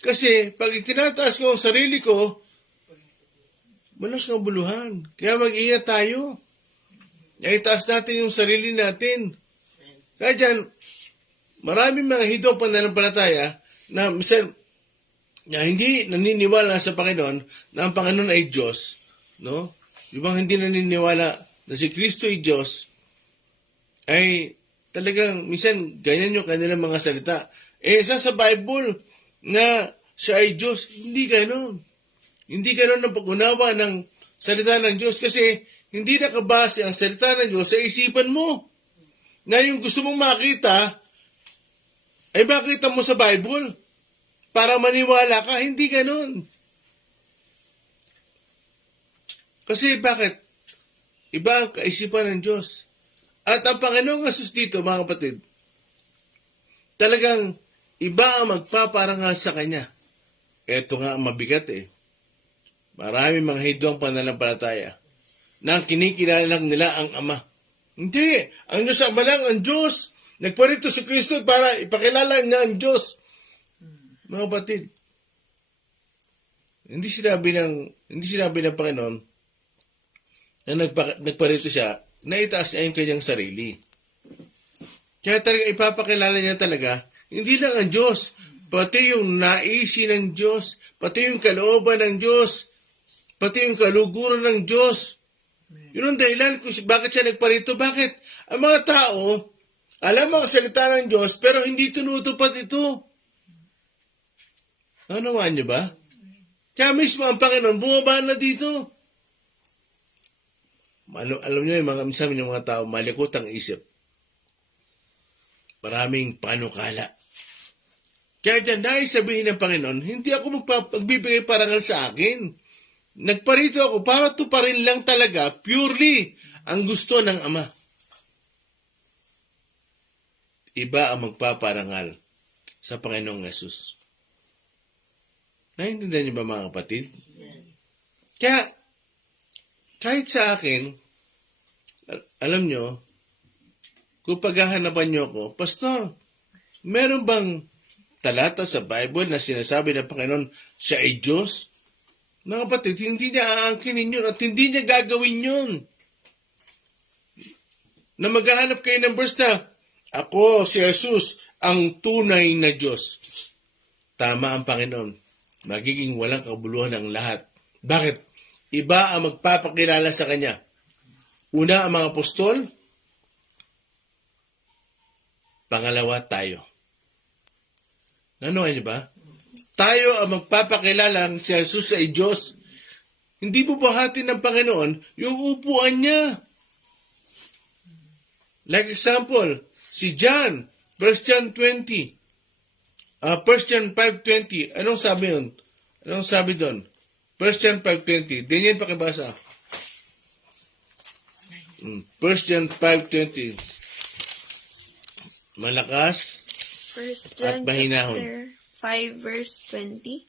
Kasi pag itinataas ko ang sarili ko, walang kabuluhan. Kaya mag-ingat tayo. Itaas natin yung sarili natin. Kaya dyan, maraming mga hidwang pananampalataya na minsan na hindi naniniwala sa Panginoon na ang Panginoon ay Diyos. No? Yung mga hindi naniniwala na si Kristo ay Diyos, ay talagang minsan ganyan yung kanilang mga salita. Isa sa Bible na siya ay Diyos, hindi gano'n. Hindi gano'n ang pag-unawa ng salita ng Diyos kasi hindi nakabase ang salita ng Diyos sa isipan mo. Na yung gusto mong makita, ay makita mo sa Bible para maniwala ka. Hindi gano'n. Kasi bakit? Iba ang kaisipan ng Diyos. At ang Panginoong Yesus dito, mga kapatid, talagang iba ang magpaparangal sa Kanya. Ito nga ang mabigat eh. Marami mga hidwang pananampalataya na kinikilala lang nila ang Ama. Hindi. Ang Diyos Ama lang, ang Diyos. Nagparito si Kristo para ipakilala niya ang Diyos. Mga kapatid, hindi sinabi ng Panginoon na nagparito siya na itaas niya yung kanyang sarili. Kaya talaga ipapakilala niya talaga, hindi lang ang Diyos, pati yung naisin ng Diyos, pati yung kalooban ng Diyos, pati yung kaluguran ng Diyos. Yun ang dahilan kung bakit siya nagparito. Bakit? Ang mga tao, alam ang salita ng Diyos, pero hindi tinutupad ito. Nanawaan niyo ba? Kaya mismo ang Panginoon, bumaba na dito. Alam niyo, minsan yung mga tao, malikot ang isip. maraming panukala. Kaya dyan, nais sabihin ng Panginoon, hindi ako magbibigay parangal sa akin. Nagparito ako para tuparin lang talaga, purely, ang gusto ng Ama. Iba ang magpaparangal sa Panginoong Yesus. Naintindihan niyo ba mga kapatid? Kaya, kahit sa akin, alam nyo, kung paghahanapan nyo ako, Pastor, meron bang talata sa Bible na sinasabi ng Panginoon siya ay Diyos? Mga kapatid, hindi niya aangkinin yun at hindi niya gagawin yun. Na maghahanap kayo ng verse na, ako, si Jesus, ang tunay na Diyos. Tama ang Panginoon. Magiging walang kabuluhan ang lahat. Bakit? Iba ang magpapakilala sa Kanya. Una ang mga apostol, pangalawa tayo. Ano niyo ba? Tayo ang magpapakilala si Jesus ay Diyos. Hindi bubuhatin ng Panginoon yung upuan niya. Like example, si John, 1 John 20. 1 John 5:20. Anong sabi yun? Anong sabi doon? 1 John 5:20. Di yan pakibasa. 1 John 5:20. Malakas 1 John at mahinahon. chapter 5 verse 20.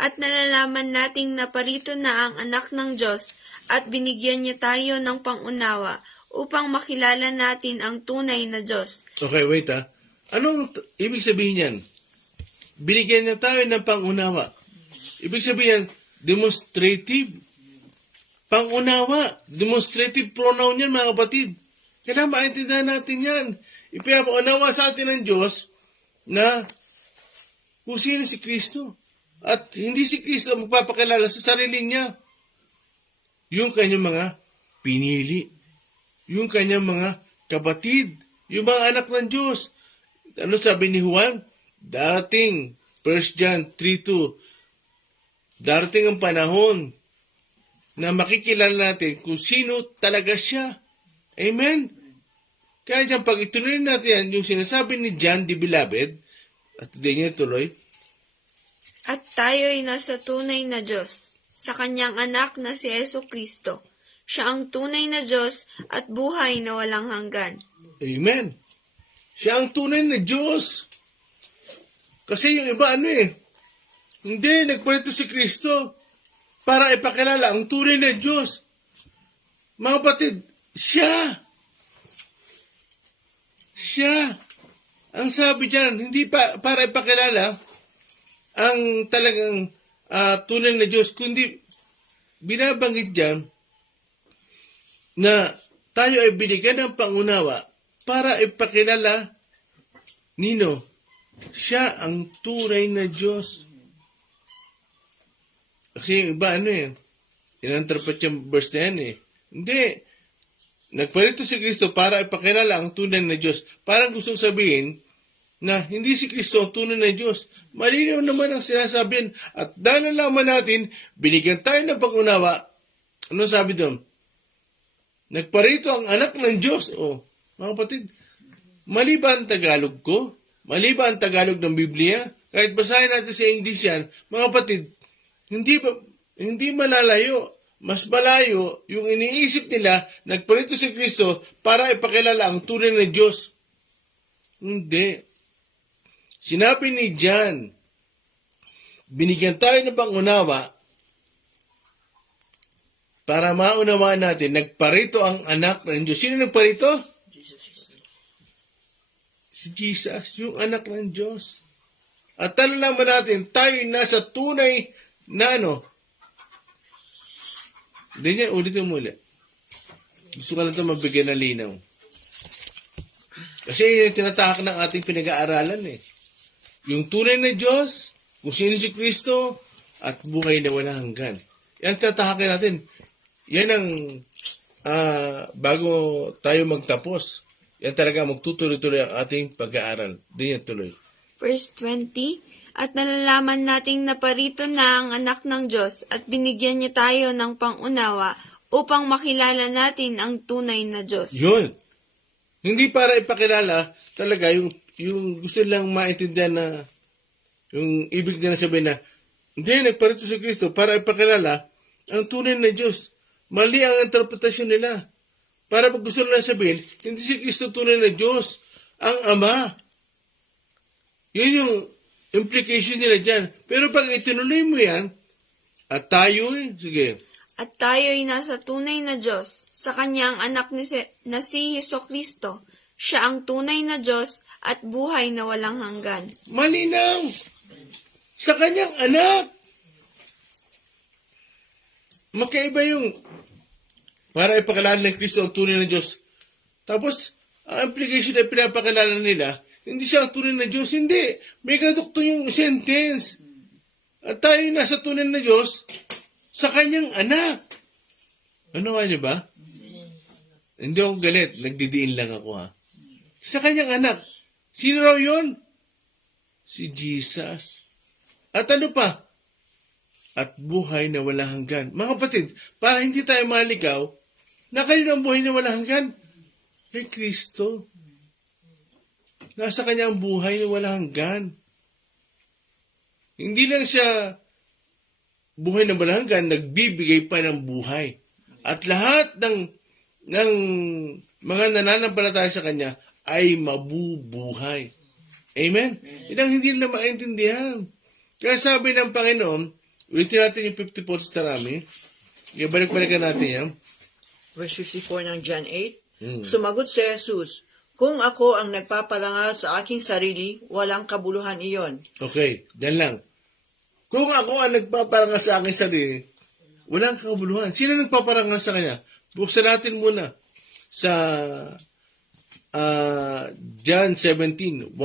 At nalalaman nating naparito na ang anak ng Diyos at binigyan niya tayo ng pangunawa upang makilala natin ang tunay na Diyos. Okay, wait ha. Anong ibig sabihin yan? Binigyan niya tayo ng pangunawa. Ibig sabihin, demonstrative. Pangunawa. Demonstrative pronoun yan, mga kapatid. Kailangan maintindihan natin yan. Ipinapaunawa sa atin ng Diyos na kung sino si Kristo. At hindi si Kristo ang magpapakilala sa sarili niya. Yung kanyang mga pinili. Yung kanyang mga kapatid. Yung mga anak ng Diyos. Ano sabi ni Juan? Darating, 1 John 3:2, darating ang panahon na makikilala natin kung sino talaga siya. Amen? Kaya dyan, pag ituloy natin yan, yung sinasabi ni John the Beloved, at hindi niya tuloy, At tayo'y nasa tunay na Diyos, sa kanyang anak na si Yesu Kristo. Siya ang tunay na Diyos at buhay na walang hanggan. Amen. Siya ang tunay na Diyos. Kasi yung iba hindi, nagparito si Kristo para ipakilala ang tunay na Diyos. Mga kapatid, siya. Ang sabi dyan, hindi para ipakilala ang talagang tunay na Diyos, kundi binabanggit dyan na tayo ay binigyan ng pangunawa para ipakilala nino, siya ang tunay na Diyos. Kasi yung iba inanterpret yung verse na yan Hindi. Nagparito si Kristo para ipakilala ang tunay na Diyos. Parang gustong sabihin na hindi si Kristo ang tunay na Diyos. Malinaw naman ang sinasabihin. At dahil nalaman natin, binigyan tayo ng pag-unawa. Ano sabi doon? Nagparito ang anak ng Diyos. Mga kapatid, mali ba ang Tagalog ko? Mali ba ang Tagalog ng Biblia? Kahit basahin natin sa English yan, mga kapatid, hindi malalayo. Mas malayo yung iniisip nila, nagparito si Kristo para ipakilala ang tunay na Diyos. Hindi. Sinabi ni John, binigyan tayo ng pangunawa para maunawaan natin, nagparito ang anak ng Diyos. Sino nagparito? Si Jesus, yung anak ng Diyos. At talalaman natin, tayo nasa tunay na Hindi niya, ulitin muli. Gusto ka lang ito mabigyan ng linaw. Kasi yun yung tinatahak ng ating pinag-aaralan Yung tunay na Diyos, kung sino si Kristo, at buhay na walang hanggan. Yan tinatahakin natin. Yan ang bago tayo magtapos. Yan talaga magtutuloy-tuloy ang ating pag-aaral. Di yan tuloy. Verse 20, At nalalaman nating naparito na ang anak ng Diyos at binigyan niya tayo ng pangunawa upang makilala natin ang tunay na Diyos. Yun. Hindi para ipakilala talaga yung yung gusto nilang maintindihan na yung ibig nila sabihin na hindi, nagparito si Kristo para ipakilala ang tunay na Diyos. Mali ang interpretasyon nila. Para pag gusto nila sabihin, hindi si Kristo tunay na Diyos, ang Ama. Yun yung implication nila dyan. Pero pag itinuloy mo yan, at tayo sige. At tayo'y nasa tunay na Diyos, sa kanyang anak na si Hesukristo. Siya ang tunay na Diyos at buhay na walang hanggan. Malinaw. Sa kanyang anak. Magkaiba yung para ipakilala ng Kristo ang tunay na Diyos. Tapos, ang implication na pinapakilala nila, hindi siya ang tunay na Diyos. Hindi. May kadukto yung sentence. At tayo nasa tunay na Diyos sa kanyang anak. Ano nga niyo ba? Hindi ako galit. Nagdidiin lang ako ha. Sa kanyang anak. Sino raw yun? Si Jesus. At ano pa? At buhay na walang hanggan. Mga kapatid, para hindi tayo maligaw, na kayo ang buhay na walang hanggan? Kay Kristo. Nasa kanya ang buhay na walang hanggan. Hindi lang siya buhay na walang hanggan, nagbibigay pa ng buhay. At lahat ng mga nananampalataya sa kanya ay mabubuhay. Amen? Yan ang hindi nila maintindihan. Kaya sabi ng Panginoon, ulitin natin yung 54 sa Tarami. Balik-balikan natin yan. Verse 54 ng John 8. Sumagot si Jesus, kung ako ang nagpaparangal sa aking sarili, walang kabuluhan iyon. Okay, dan lang. Kung ako ang nagpaparangal sa aking sarili, walang kabuluhan. Sino nagpaparangal sa kanya? Buksan natin muna sa John 17, 1-3.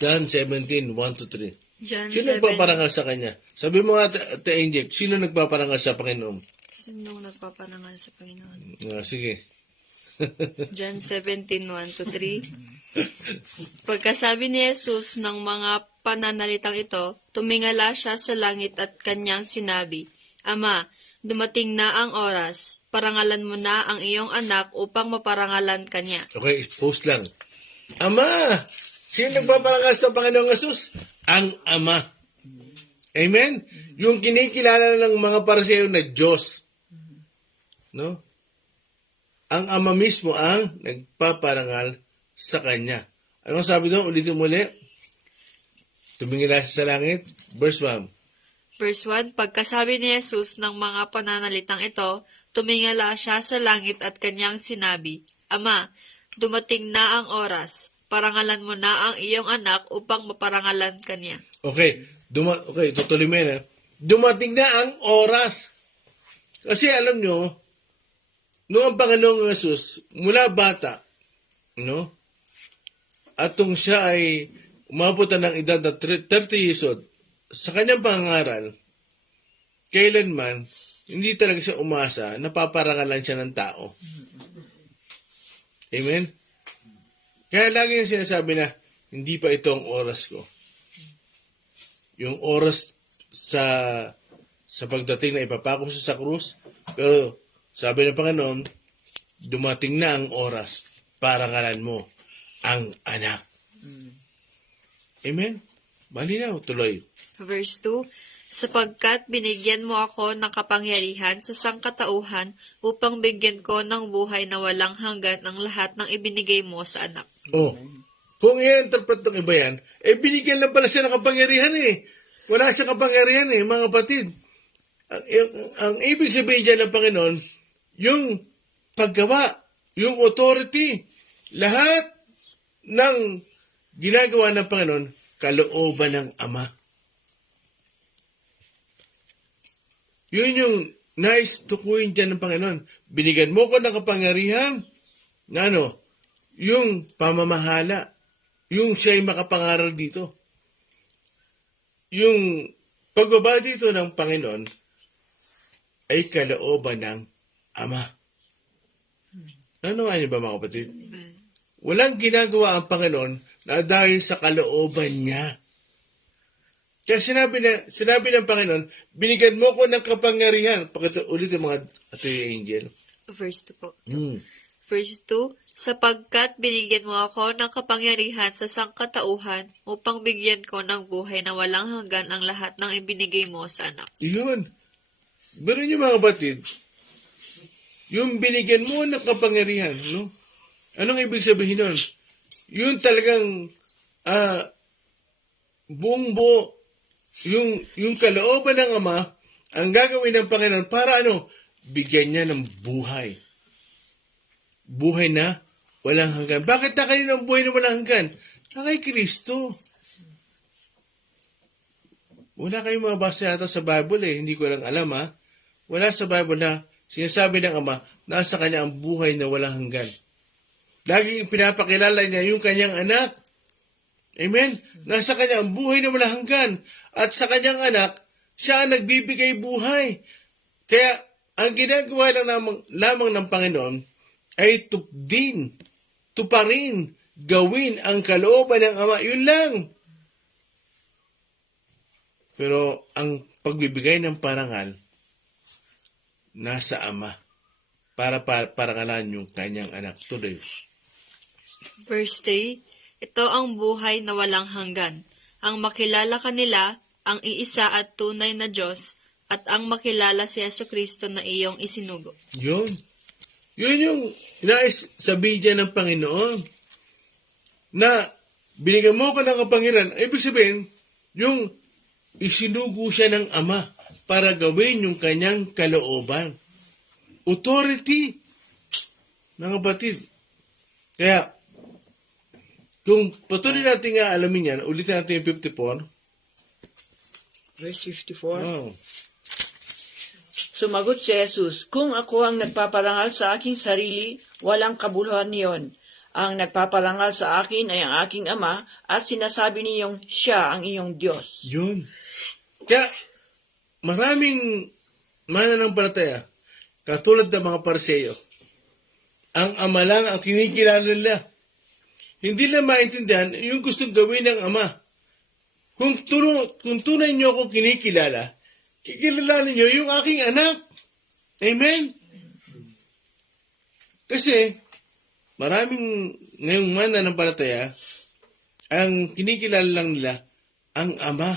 John 17, 1-3. John Sino 7. nagpaparangal sa kanya? Sabi mo nga, Angel, sino nagpaparangal sa Panginoon? Sino nagpapanangal sa Panginoon? Sige. John 17, 1-3. Pagkasabi ni Jesus ng mga pananalitang ito, tumingala siya sa langit at kanyang sinabi, Ama, dumating na ang oras. Parangalan mo na ang iyong anak upang maparangalan kanya. Okay, post lang. Ama! Sino nagpaparangal sa Panginoong Jesus? Ang Ama. Amen? Yung kinikilala ng mga Pariseo na Diyos. No? Ang Ama mismo ang nagpaparangal sa Kanya. Anong sabi doon? Ulitin muli. Tumingala siya sa langit. Verse 1. Verse 1, pagkasabi ni Jesus ng mga pananalitang ito, tumingala siya sa langit at kanyang sinabi, Ama, dumating na ang oras. Parangalan mo na ang iyong anak upang maparangalan kanya. Okay, tutuloy mo yan. Dumating na ang oras. Kasi alam nyo, noong ang Panginoong Jesus, mula bata, no? At kung siya ay umabot ng edad na 30 years old, sa kanyang pangangaral, kailanman, hindi talaga siya umasa, napaparangalan siya ng tao. Amen? Kaya lagi yung sinasabi na, hindi pa ito ang oras ko. Yung oras sa pagdating na ipapako siya sa krus, pero sabi ng Panginoon, dumating na ang oras, parangalan mo ang anak. Amen? Malinaw, tuloy. Verse 2, sapagkat binigyan mo ako ng kapangyarihan sa sangkatauhan upang bigyan ko ng buhay na walang hanggan ang lahat ng ibinigay mo sa anak. Oh, kung i-interpret ng iba yan, binigyan lang pala siya ng kapangyarihan eh. Wala siya kapangyarihan eh, mga kapatid. Ang ibig sabihin dyan ng Panginoon, yung paggawa, yung authority, lahat ng ginagawa ng Panginoon, kalooban ng Ama. Yun yung nice tukuyin dyan ng Panginoon. Binigyan mo ko ng kapangyarihan na yung pamamahala, yung siya'y makapangaral dito. Yung pagbaba dito ng Panginoon ay kalooban ng Ama. Ano nga niyo ba mga kapatid? Walang ginagawa ang Panginoon na dahil sa kalooban niya. Kaya sinabi ng Panginoon, binigyan mo ko ng kapangyarihan. Pakita ulit yung mga Ate Angel. Verse 2 po. Hmm. Verse 2, sapagkat binigyan mo ako ng kapangyarihan sa sangkatauhan upang bigyan ko ng buhay na walang hanggan ang lahat ng ibinigay mo sa anak. Yun. Pero yung mga batid, yung binigyan mo ng kapangyarihan, no? Anong ibig sabihin nun? Yun talagang buong buo, yung kalooban ng Ama, ang gagawin ng Panginoon para bigyan niya ng buhay. Buhay na walang hanggan. Bakit na kanina ang buhay na walang hanggan? Na kay Kristo. Wala kayong mga base yata sa Bible hindi ko lang alam Wala sa Bible na sinasabi ng Ama, nasa kanya ang buhay na walang hanggan. Laging pinapakilala niya yung kanyang anak. Amen? Nasa kanya ang buhay na walang hanggan. At sa kanyang anak, siya ang nagbibigay buhay. Kaya, ang ginagawa lamang ng Panginoon ay tuparin, gawin ang kalooban ng Ama. Yun lang. Pero, ang pagbibigay ng parangal, nasa Ama. Para parangalan yung kanyang anak. Tuloy. Verse 3, ito ang buhay na walang hanggan, ang makilala kanila, ang iisa at tunay na Diyos, at ang makilala si Jesucristo na iyong isinugo. Yun. Yun yung nais sabihin dyan ng Panginoon. Na binigyan mo ko ng kapangyarihan, ibig sabihin, yung isinugo siya ng Ama para gawin yung kanyang kalooban. Authority. Mga kapatid. Kaya, kung patuloy natin nga alamin yan, ulitin natin yung 54. Verse 54. Oh. Sumagot si Jesus, kung ako ang nagpaparangal sa aking sarili, walang kabuluhan niyon. Ang nagpaparangal sa akin ay ang aking Ama at sinasabi ninyong siya ang iyong Diyos. Yun. Kaya, maraming mananampalataya, katulad ng mga Pariseo, ang Ama lang ang kinikilala nila. Hindi na maintindihan yung gustong gawin ng Ama. Kung tunay niyo akong kinikilala, kikilalanin niyo yung aking anak. Amen? Kasi, maraming ngayong mananampalataya, ang kinikilala lang nila, ang Ama.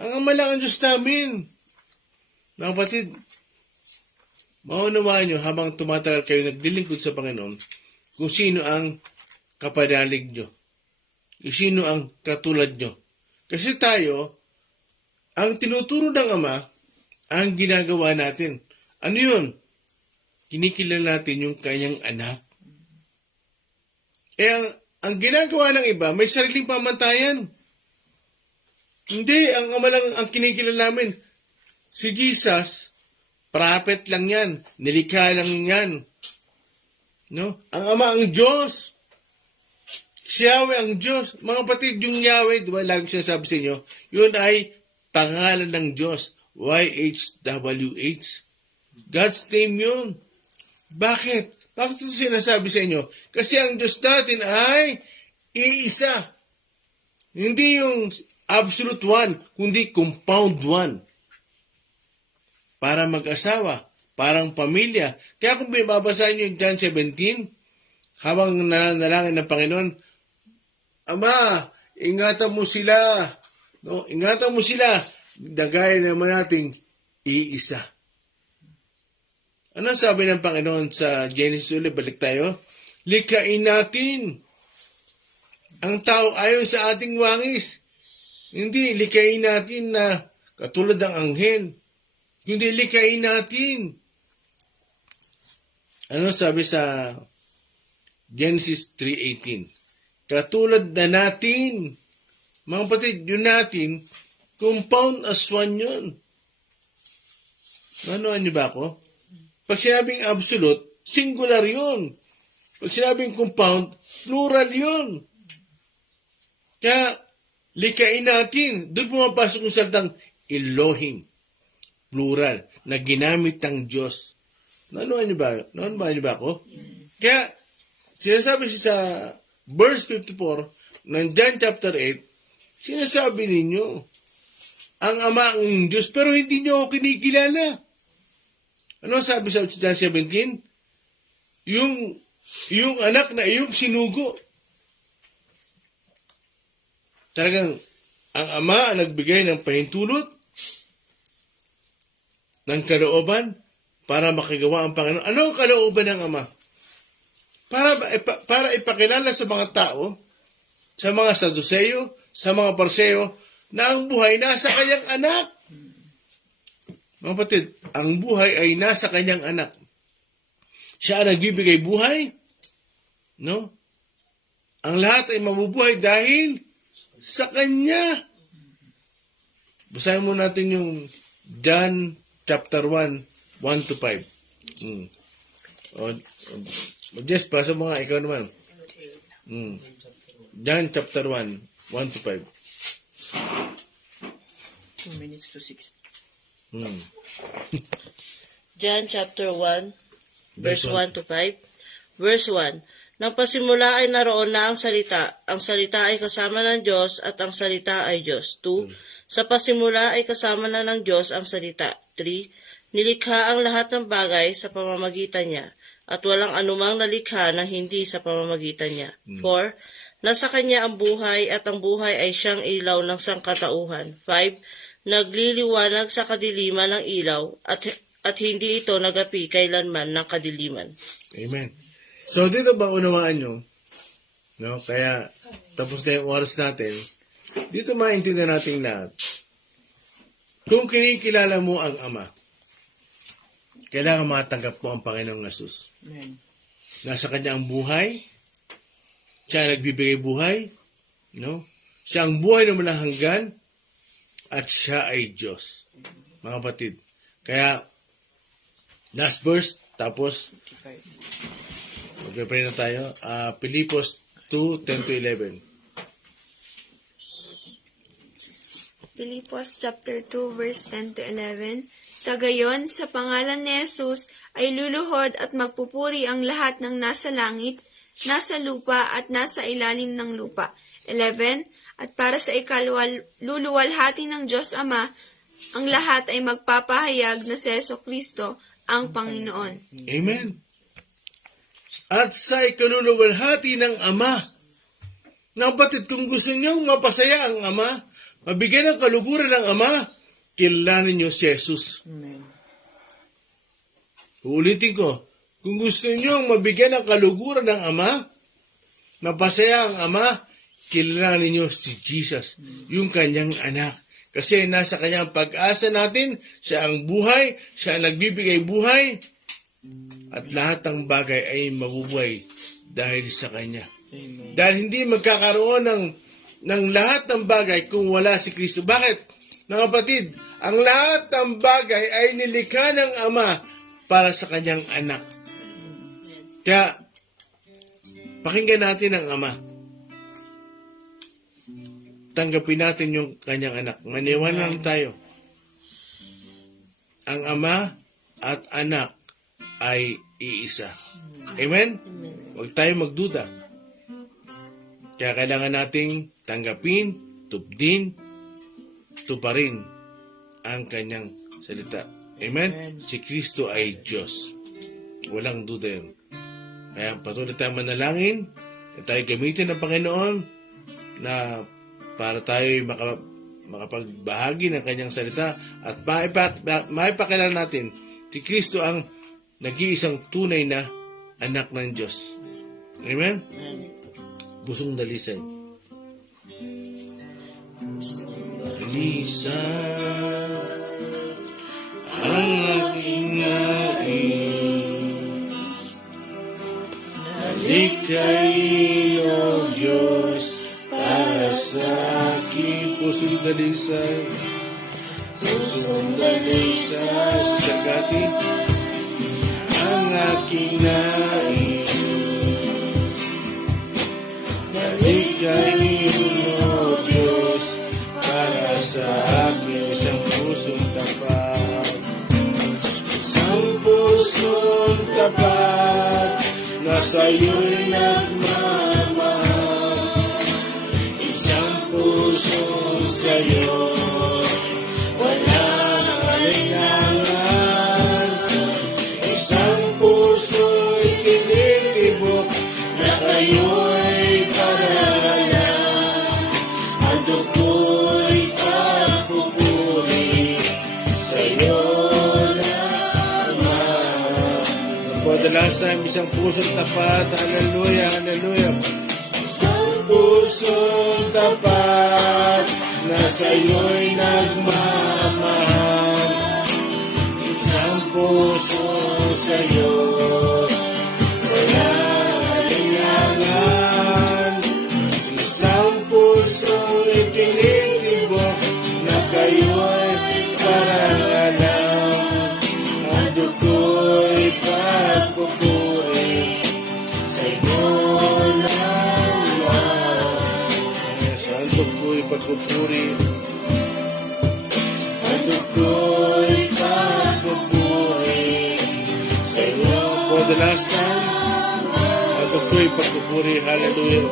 Ang Ama lang ang Diyos namin. Mga kapatid, maunawaan nyo habang tumatagal kayo naglilingkod sa Panginoon kung sino ang kapanalig nyo. Kung sino ang katulad nyo. Kasi tayo, ang tinuturo ng Ama, ang ginagawa natin. Ano yun? Kinikilala natin yung kanyang anak. Ang ginagawa ng iba, may sariling pamantayan. Hindi, ang Ama lang ang kinikilala namin. Si Jesus, prophet lang yan. Nilikha lang yan. No? Ang Ama ang Diyos. Si Yahweh ang Diyos. Mga kapatid, yung Yahweh, diba, lagi sinasabi sa inyo, yun ay pangalan ng Diyos. YHWH. God's name yun. Bakit? Bakit ito sinasabi sa inyo? Kasi ang Diyos natin ay iisa. Hindi yung absolute one, kundi compound one. Para mag-asawa, parang pamilya. Kaya kung binabasahin nyo yung John 17, habang nanalangin ng Panginoon, Ama, ingatan mo sila. No? Ingatan mo sila. Dagaya naman nating iisa. Ano sabi ng Panginoon sa Genesis ulit? Balik tayo. Likain natin ang tao ayon sa ating wangis. Hindi, likain natin na katulad ng anghel. Hindi, likain natin. Ano sabi sa Genesis 3:18? Katulad na natin. Mga kapatid, yun natin, compound as one yun. Ano niyo ba ako? Pag sinabing absolute, singular yun. Pag sinabing compound, plural yun. Kaya, likain natin. Doon pumapasok yung salitang Elohim. Plural. Na ginamit ng Diyos. Nanuhan niyo ba? Nanuhan niyo ba ako? Kaya, sinasabi siya sa verse 54 ng John chapter 8, sinasabi ninyo, ang Ama ang Diyos, pero hindi niyo ako kinikilala. Ano ang sabi sa John 17? Yung anak na iyong sinugo. Talagang ang ama ang nagbigay ng pahintulot ng kalooban para makagawa ang Panginoon. Ano ang kalooban ng ama? Para ipakilala sa mga tao, sa mga Saduceo, sa mga Pariseo, na ang buhay nasa kanyang anak. Mga kapatid, ang buhay ay nasa kanyang anak. Siya ang nagbibigay buhay, no? Ang lahat ay mabubuhay dahil sa kanya. Basahin mo natin yung John chapter 1, 1 to 5. Just pasa mo nga, ikaw naman. John chapter 1, 1 to 5. 2 minutes to 6. John chapter 1, verse 1 to 5. Verse 1. Nang pasimula ay naroon na ang salita. Ang salita ay kasama ng Diyos at ang salita ay Diyos. 2. Sa pasimula ay kasama na ng Diyos ang salita. 3. Nilikha ang lahat ng bagay sa pamamagitan niya at walang anumang nalikha na hindi sa pamamagitan niya. 4. Nasa kanya ang buhay at ang buhay ay siyang ilaw ng sangkatauhan. 5. Nagliliwanag sa kadiliman ng ilaw at hindi ito nagapi kailanman ng kadiliman. Amen. So, dito ba unawaan nyo? No? Kaya, tapos na yung oras natin. Dito maintindihan natin lahat. Kung kinikilala mo ang Ama, kailangan matanggap mo ang Panginoong Jesus. Amen. Nasa kanya ang buhay. Siya ang nagbibigay buhay. No? Siya ang buhay na walang hanggan. At siya ay Diyos. Mga kapatid. Kaya, last verse, tapos, 55. magpipray na tayo. Pilipos 2, 10 to 11. Pilipos chapter 2 verse 10 to 11. Sa gayon, sa pangalan ni Jesus ay luluhod at magpupuri ang lahat ng nasa langit, nasa lupa at nasa ilalim ng lupa. 11. At para sa luluwalhati ng Diyos Ama, ang lahat ay magpapahayag na si Jesucristo ang Panginoon. Amen. At sa ikaluluwalhati ng Ama, na kapatid, kung gusto niyong mapasaya ang Ama, mabigyan ng kaluguran ng Ama, kilalanin niyo si Jesus. Amen. Uulitin ko, kung gusto niyong mabigyan ng kaluguran ng Ama, mapasaya ang Ama, kilalanin niyo si Jesus, yung kanyang anak. Kasi nasa kanyang pag-asa natin, siya ang buhay, siya ang nagbibigay buhay, at lahat ng bagay ay mabubuhay dahil sa kanya. Amen. Dahil hindi magkakaroon ng lahat ng bagay kung wala si Kristo. Bakit? Mga kapatid, ang lahat ng bagay ay nilikha ng Ama para sa kanyang anak. Kaya, pakinggan natin ang Ama. Tanggapin natin yung kanyang anak. Maniwala lang tayo. Ang Ama at anak ay iisa. Amen? Huwag tayo magduda. Kaya kailangan nating tanggapin, tupdin, tuparin ang kanyang salita. Amen? Si Kristo ay Diyos. Walang duda yun. Kaya patuloy tayo manalangin, at tayo gamitin ng Panginoon na para tayo makapagbahagi ng kanyang salita at maipakilala natin si Kristo ang nag-iisang tunay na anak ng Diyos. Amen? Busong dalisay. Dalisay ang aking nais, nalikhain o Diyos para sa aking pusong dalisay. Pusong dalisay sa sagati ang aking nais, nalikhain o Diyos para sa aking isang pusong tapat. Isang pusong tapat na sa'yo'y nagmamahal. Isang pusong sa'yo, walang alinlangan. last time, isang pusong tapat. Hallelujah, hallelujah. Isang pusong tapat na sa'yo'y nagmamahal. Isang puso sa'yo, wala alinlangan. Isang puso itinitibok na kayo'y parang alam. Ang dugo'y pagpupuri sa inyo naman. Yes, ang dugo'y pagpupuri. Ang dugo'y pagpupuri sa inyo. For the last time, ang dugo'y pagpupuri. Hallelujah.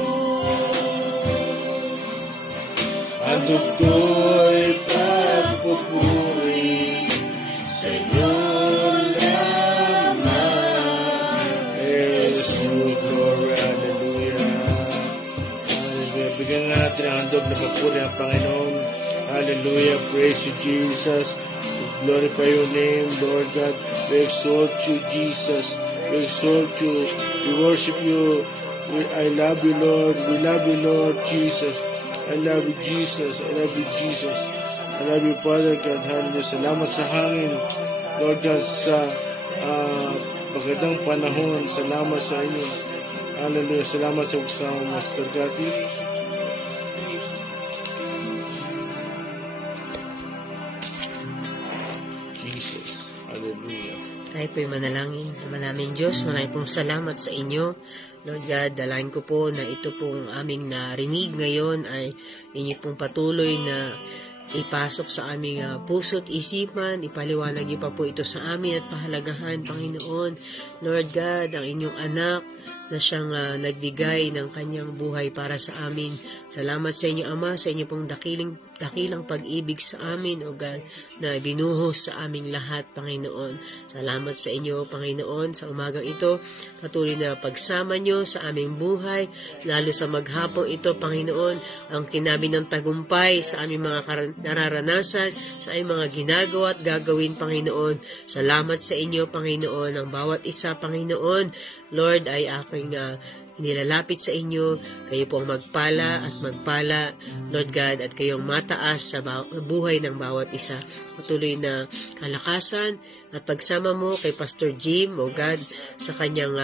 Ang dugo'y pagpupuri sa inyo naman. Jesus, glory, hallelujah. Hallelujah. Bigyan nga natin ang handog na papuri ang Panginoon. Hallelujah. Praise you, Jesus. We glorify your name, Lord God. We exalt you, Jesus. We exalt you. We worship you. I love you, Lord. We love you, Lord Jesus. I love you, Jesus. I love you, Jesus. I love you, Father God. Hallelujah. Salamat sa hangin, Lord God, sa magandang panahon. Salamat sa inyo. Hallelujah. Salamat sa uksang Master Gati. Jesus. Hallelujah. Tayo po'y manalangin. Ama namin Diyos, maraming pong salamat sa inyo. Lord God, dalain ko po na ito pong aming narinig ngayon ay inyo pong patuloy na ipasok sa aming puso't isipan, ipaliwanag niyo pa po ito sa amin at pahalagahan, Panginoon. Lord God, ang inyong anak na siyang nagbigay ng kanyang buhay para sa amin. Salamat sa inyo, Ama, sa inyo pong dakilang pag-ibig sa amin, O God, na binuhos sa aming lahat, Panginoon. Salamat sa inyo, Panginoon, sa umagang ito. Patuloy na pagsama nyo sa aming buhay, lalo sa maghapong ito, Panginoon, ang kinabi ng tagumpay sa aming mga nararanasan, sa aming mga ginagawa at gagawin, Panginoon. Salamat sa inyo, Panginoon, ang bawat isa, Panginoon. Lord, ay aking nilalapit sa inyo. Kayo pong magpala at magpala, Lord God, at kayong mataas sa buhay ng bawat isa. Patuloy na kalakasan at pagsama mo kay Pastor Jim, O God, sa kanyang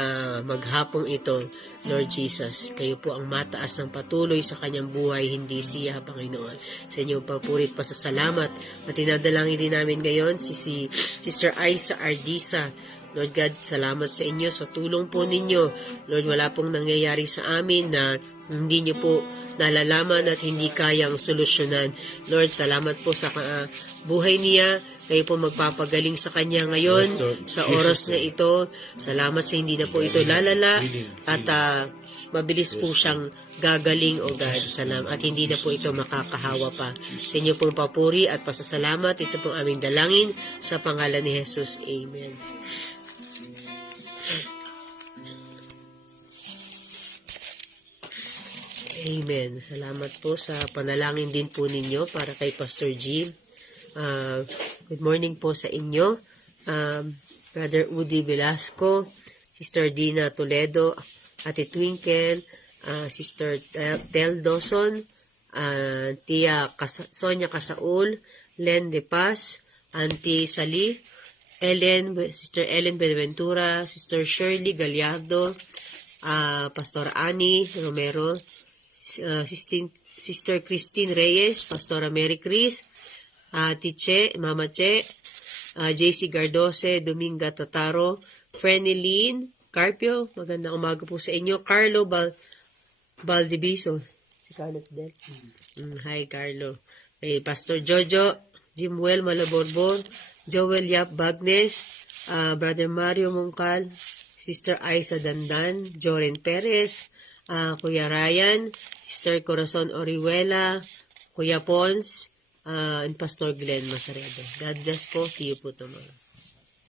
maghapong ito, Lord Jesus. Kayo po ang mataas ng patuloy sa kanyang buhay, hindi siya, Panginoon. Sa inyong papurit pasasalamat at tinadalangin din namin ngayon si Sister Aiza Ardisa. Lord God, salamat sa inyo sa tulong po ninyo. Lord, wala pong nangyayari sa amin na hindi nyo po nalalaman at hindi kayang solusyonan. Lord, salamat po sa buhay niya. Kayo po magpapagaling sa kanya ngayon sa oras na ito. Salamat sa hindi na po ito lalala at mabilis po siyang gagaling, O God. Salamat. At hindi na po ito makakahawa pa. Sa inyo pong papuri at pasasalamat. Ito pong aming dalangin sa pangalan ni Jesus. Amen. Amen. Salamat po sa panalangin din po ninyo para kay Pastor Jim. Good morning po sa inyo. Brother Udi Velasco, Sister Dina Toledo, Ate Twinkle, Sister Tel Dawson, Tia Sonia Casaul, Len De Paz, Auntie Sali, Sister Ellen Benaventura, Sister Shirley Gallardo, Pastor Annie Romero, Sister Christine Reyes, Pastora Mary Chris, Tiche, Mama Che, JC Gardose, Dominga Tataro, Frenilyn Carpio, magandang umaga po sa inyo, Carlo Baldiviso, si Carlo Del. Hi Carlo. Pastor Jojo, Jimuel Malaborbon, Joel Yap Bagnes, Brother Mario Mungkal, Sister Aiza Dandan, Joren Perez, Kuya Ryan, Sister Corazon Orihuela, Kuya Pons, and Pastor Glenn Masaredo. God bless po. See you po tomorrow.